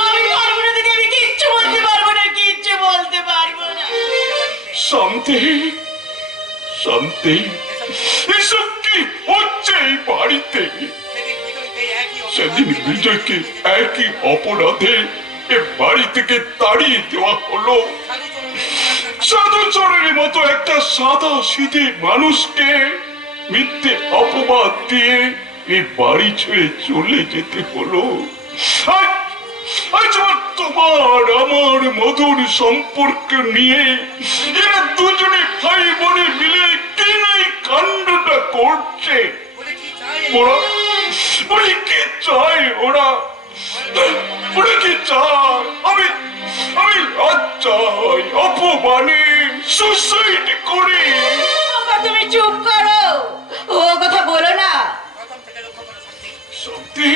আমি পারবো না দিদি, আমি কিচ্ছু বলতে পারবো না, কিচ্ছু বলতে পারবো না। শান্তি, শান্তি, এসব কি হচ্ছে এই বাড়িতে? সেদিন বিজয়কে একই অপরাধে এ বাড়ি থেকে তাড়িয়ে দেওয়া হলো। সাধুচরের মতো একটা সাদা সিধে মানুষকে মিথ্যে অপবাদ দিয়ে এই বাড়ি ছেড়ে চলে যেতে হলো। আজ তোমার আমার মধুর সম্পর্ক নিয়ে এরা দুজনে ভাই বোনে মিলে কি নাই কাণ্ডটা করছে। ওরা কি চায়? ওরা কি চায়? আমি লজ্জায় অপমানে সুসাইড করি। বাবা তুমি চুপ করো, ও কথা বলো না। শান্তি,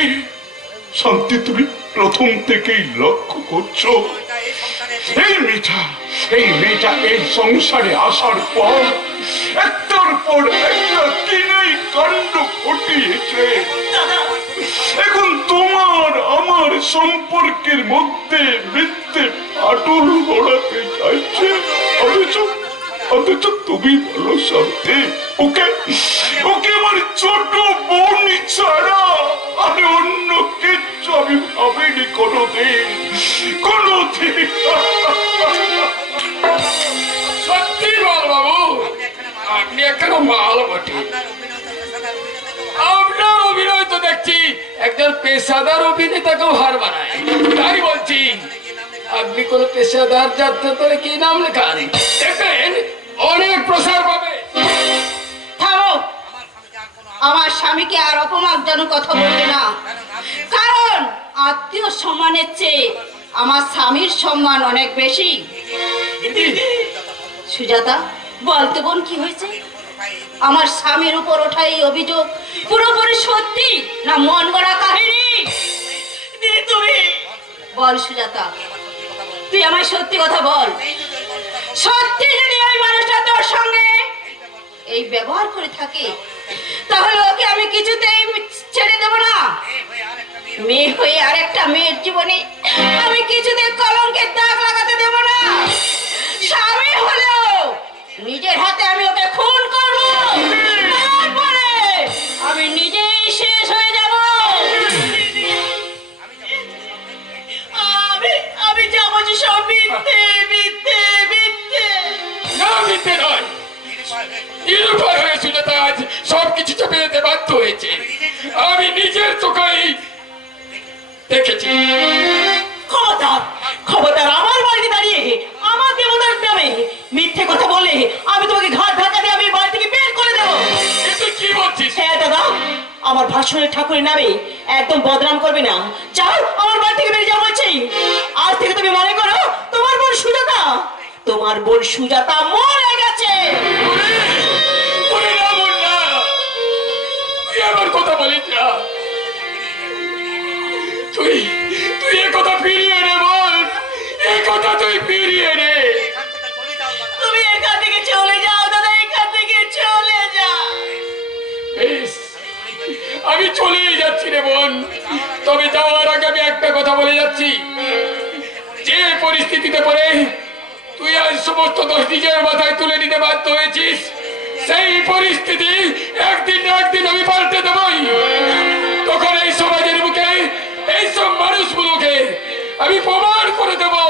শান্তি, তুমি প্রথম থেকেই লক্ষ্য করছো এই মেয়েটা এই সংসারে আসার পর একটার পর একটা কিনেই কাণ্ড ঘটিয়েছে। এখন তোমার আমার সম্পর্কের মধ্যে মিথ্যে ফাটল গড়াতে চাইছে। অথচ তুমি বলো শান্তি, ওকে আমার ছোট বোন ছাড়া আর অন্য কিচ্ছু আমি ভাবিনি কোনোদিন। সত্যি বল বাবু, আপনি একটা মাল বটে। আপনার অভিনয় তো দেখছি একজন পেশাদার অভিনেতাকেও হার বানায়। তাই বলছি আপনি কোন পেশাদার যাত্রা করে কি নাম লেখান, দেখবেন অনেক প্রসার পাবে। থামো, আমার স্বামীকে আর অপমানজনক কথা বলবে না, কারণ আত্মীয় সম্মানের চেয়ে আমার স্বামীর সম্মান অনেক বেশি। সুজাতা, বলতে বোন কি হয়েছে? আমার স্বামীর উপর ওঠা এই অভিযোগ পুরোপুরি সত্যি না মন গড়া কাহিনী? তুমি বল সুজাতা, তুই আমায় সত্যি কথা বল। সত্যি যদি ওই মানুষটা তোর সঙ্গে এই ব্যবহার করে থাকে, তাহলে ওকে আমি কিছুতেই ছেড়ে দেব না। মেয়ে হয়ে আরেকটা মেয়ের জীবনে আমি কিছুতেই কলঙ্কের দাগ লাগাতে দেব না। স্বামী হলেও নিজের হাতে আমি ওকে খুন করব, তারপরে আমি নিজেই শেষ হয়ে যাব। আমি যা বলছি সব মিথ্যে, মিথ্যে, মিথ্যে। না, মিথ্যে নয়। নিরুপায় হয়ে সুজাতা আজ সবকিছু চেপে যেতে বাধ্য হয়েছে। আমি নিজের চোখেই দেখেছি। খবরদার আমার বাড়িতে দাঁড়িয়ে আমার দেবতার নামে মিথ্যে কথা বলে আমি তোমাকে ঘাট ধাক্কা দিয়ে আমি বাড়ি থেকে বের করে দেবো। তুই কি বলছিস? হ্যাঁ দাদা, আমার ভাষণের ঠাকুরের নামে একদম বদনাম করবে না। যাও, আমার বাড়ি থেকে বেরিয়ে যাও বলছি। আজ থেকে তুমি মনে করো তোমার বোন সুজাতা মরে গেছে। তুই আমার কথা বলিস না। তুই এ কথা ফিরিয়ে নে বল, এ কথা তুই ফিরিয়ে নে। তুমি এখান থেকে চলে যাও দাদা, এখান থেকে চলে যাও। বেশ, আমি চলেই যাচ্ছি রে বোন। তবে যাওয়ার আগে আমি একটা কথা বলে যাচ্ছি, যে পরিস্থিতিতে পড়ে তুই আজ সমস্ত দোষ নিজের মাথায় তুলে নিতে বাধ্য হয়েছিস, সেই পরিস্থিতি একদিন না একদিন আমি পাল্টে দেবই। তখন এই সমাজের বুকে এইসব মানুষগুলোকে আমি প্রমাণ করে দেবো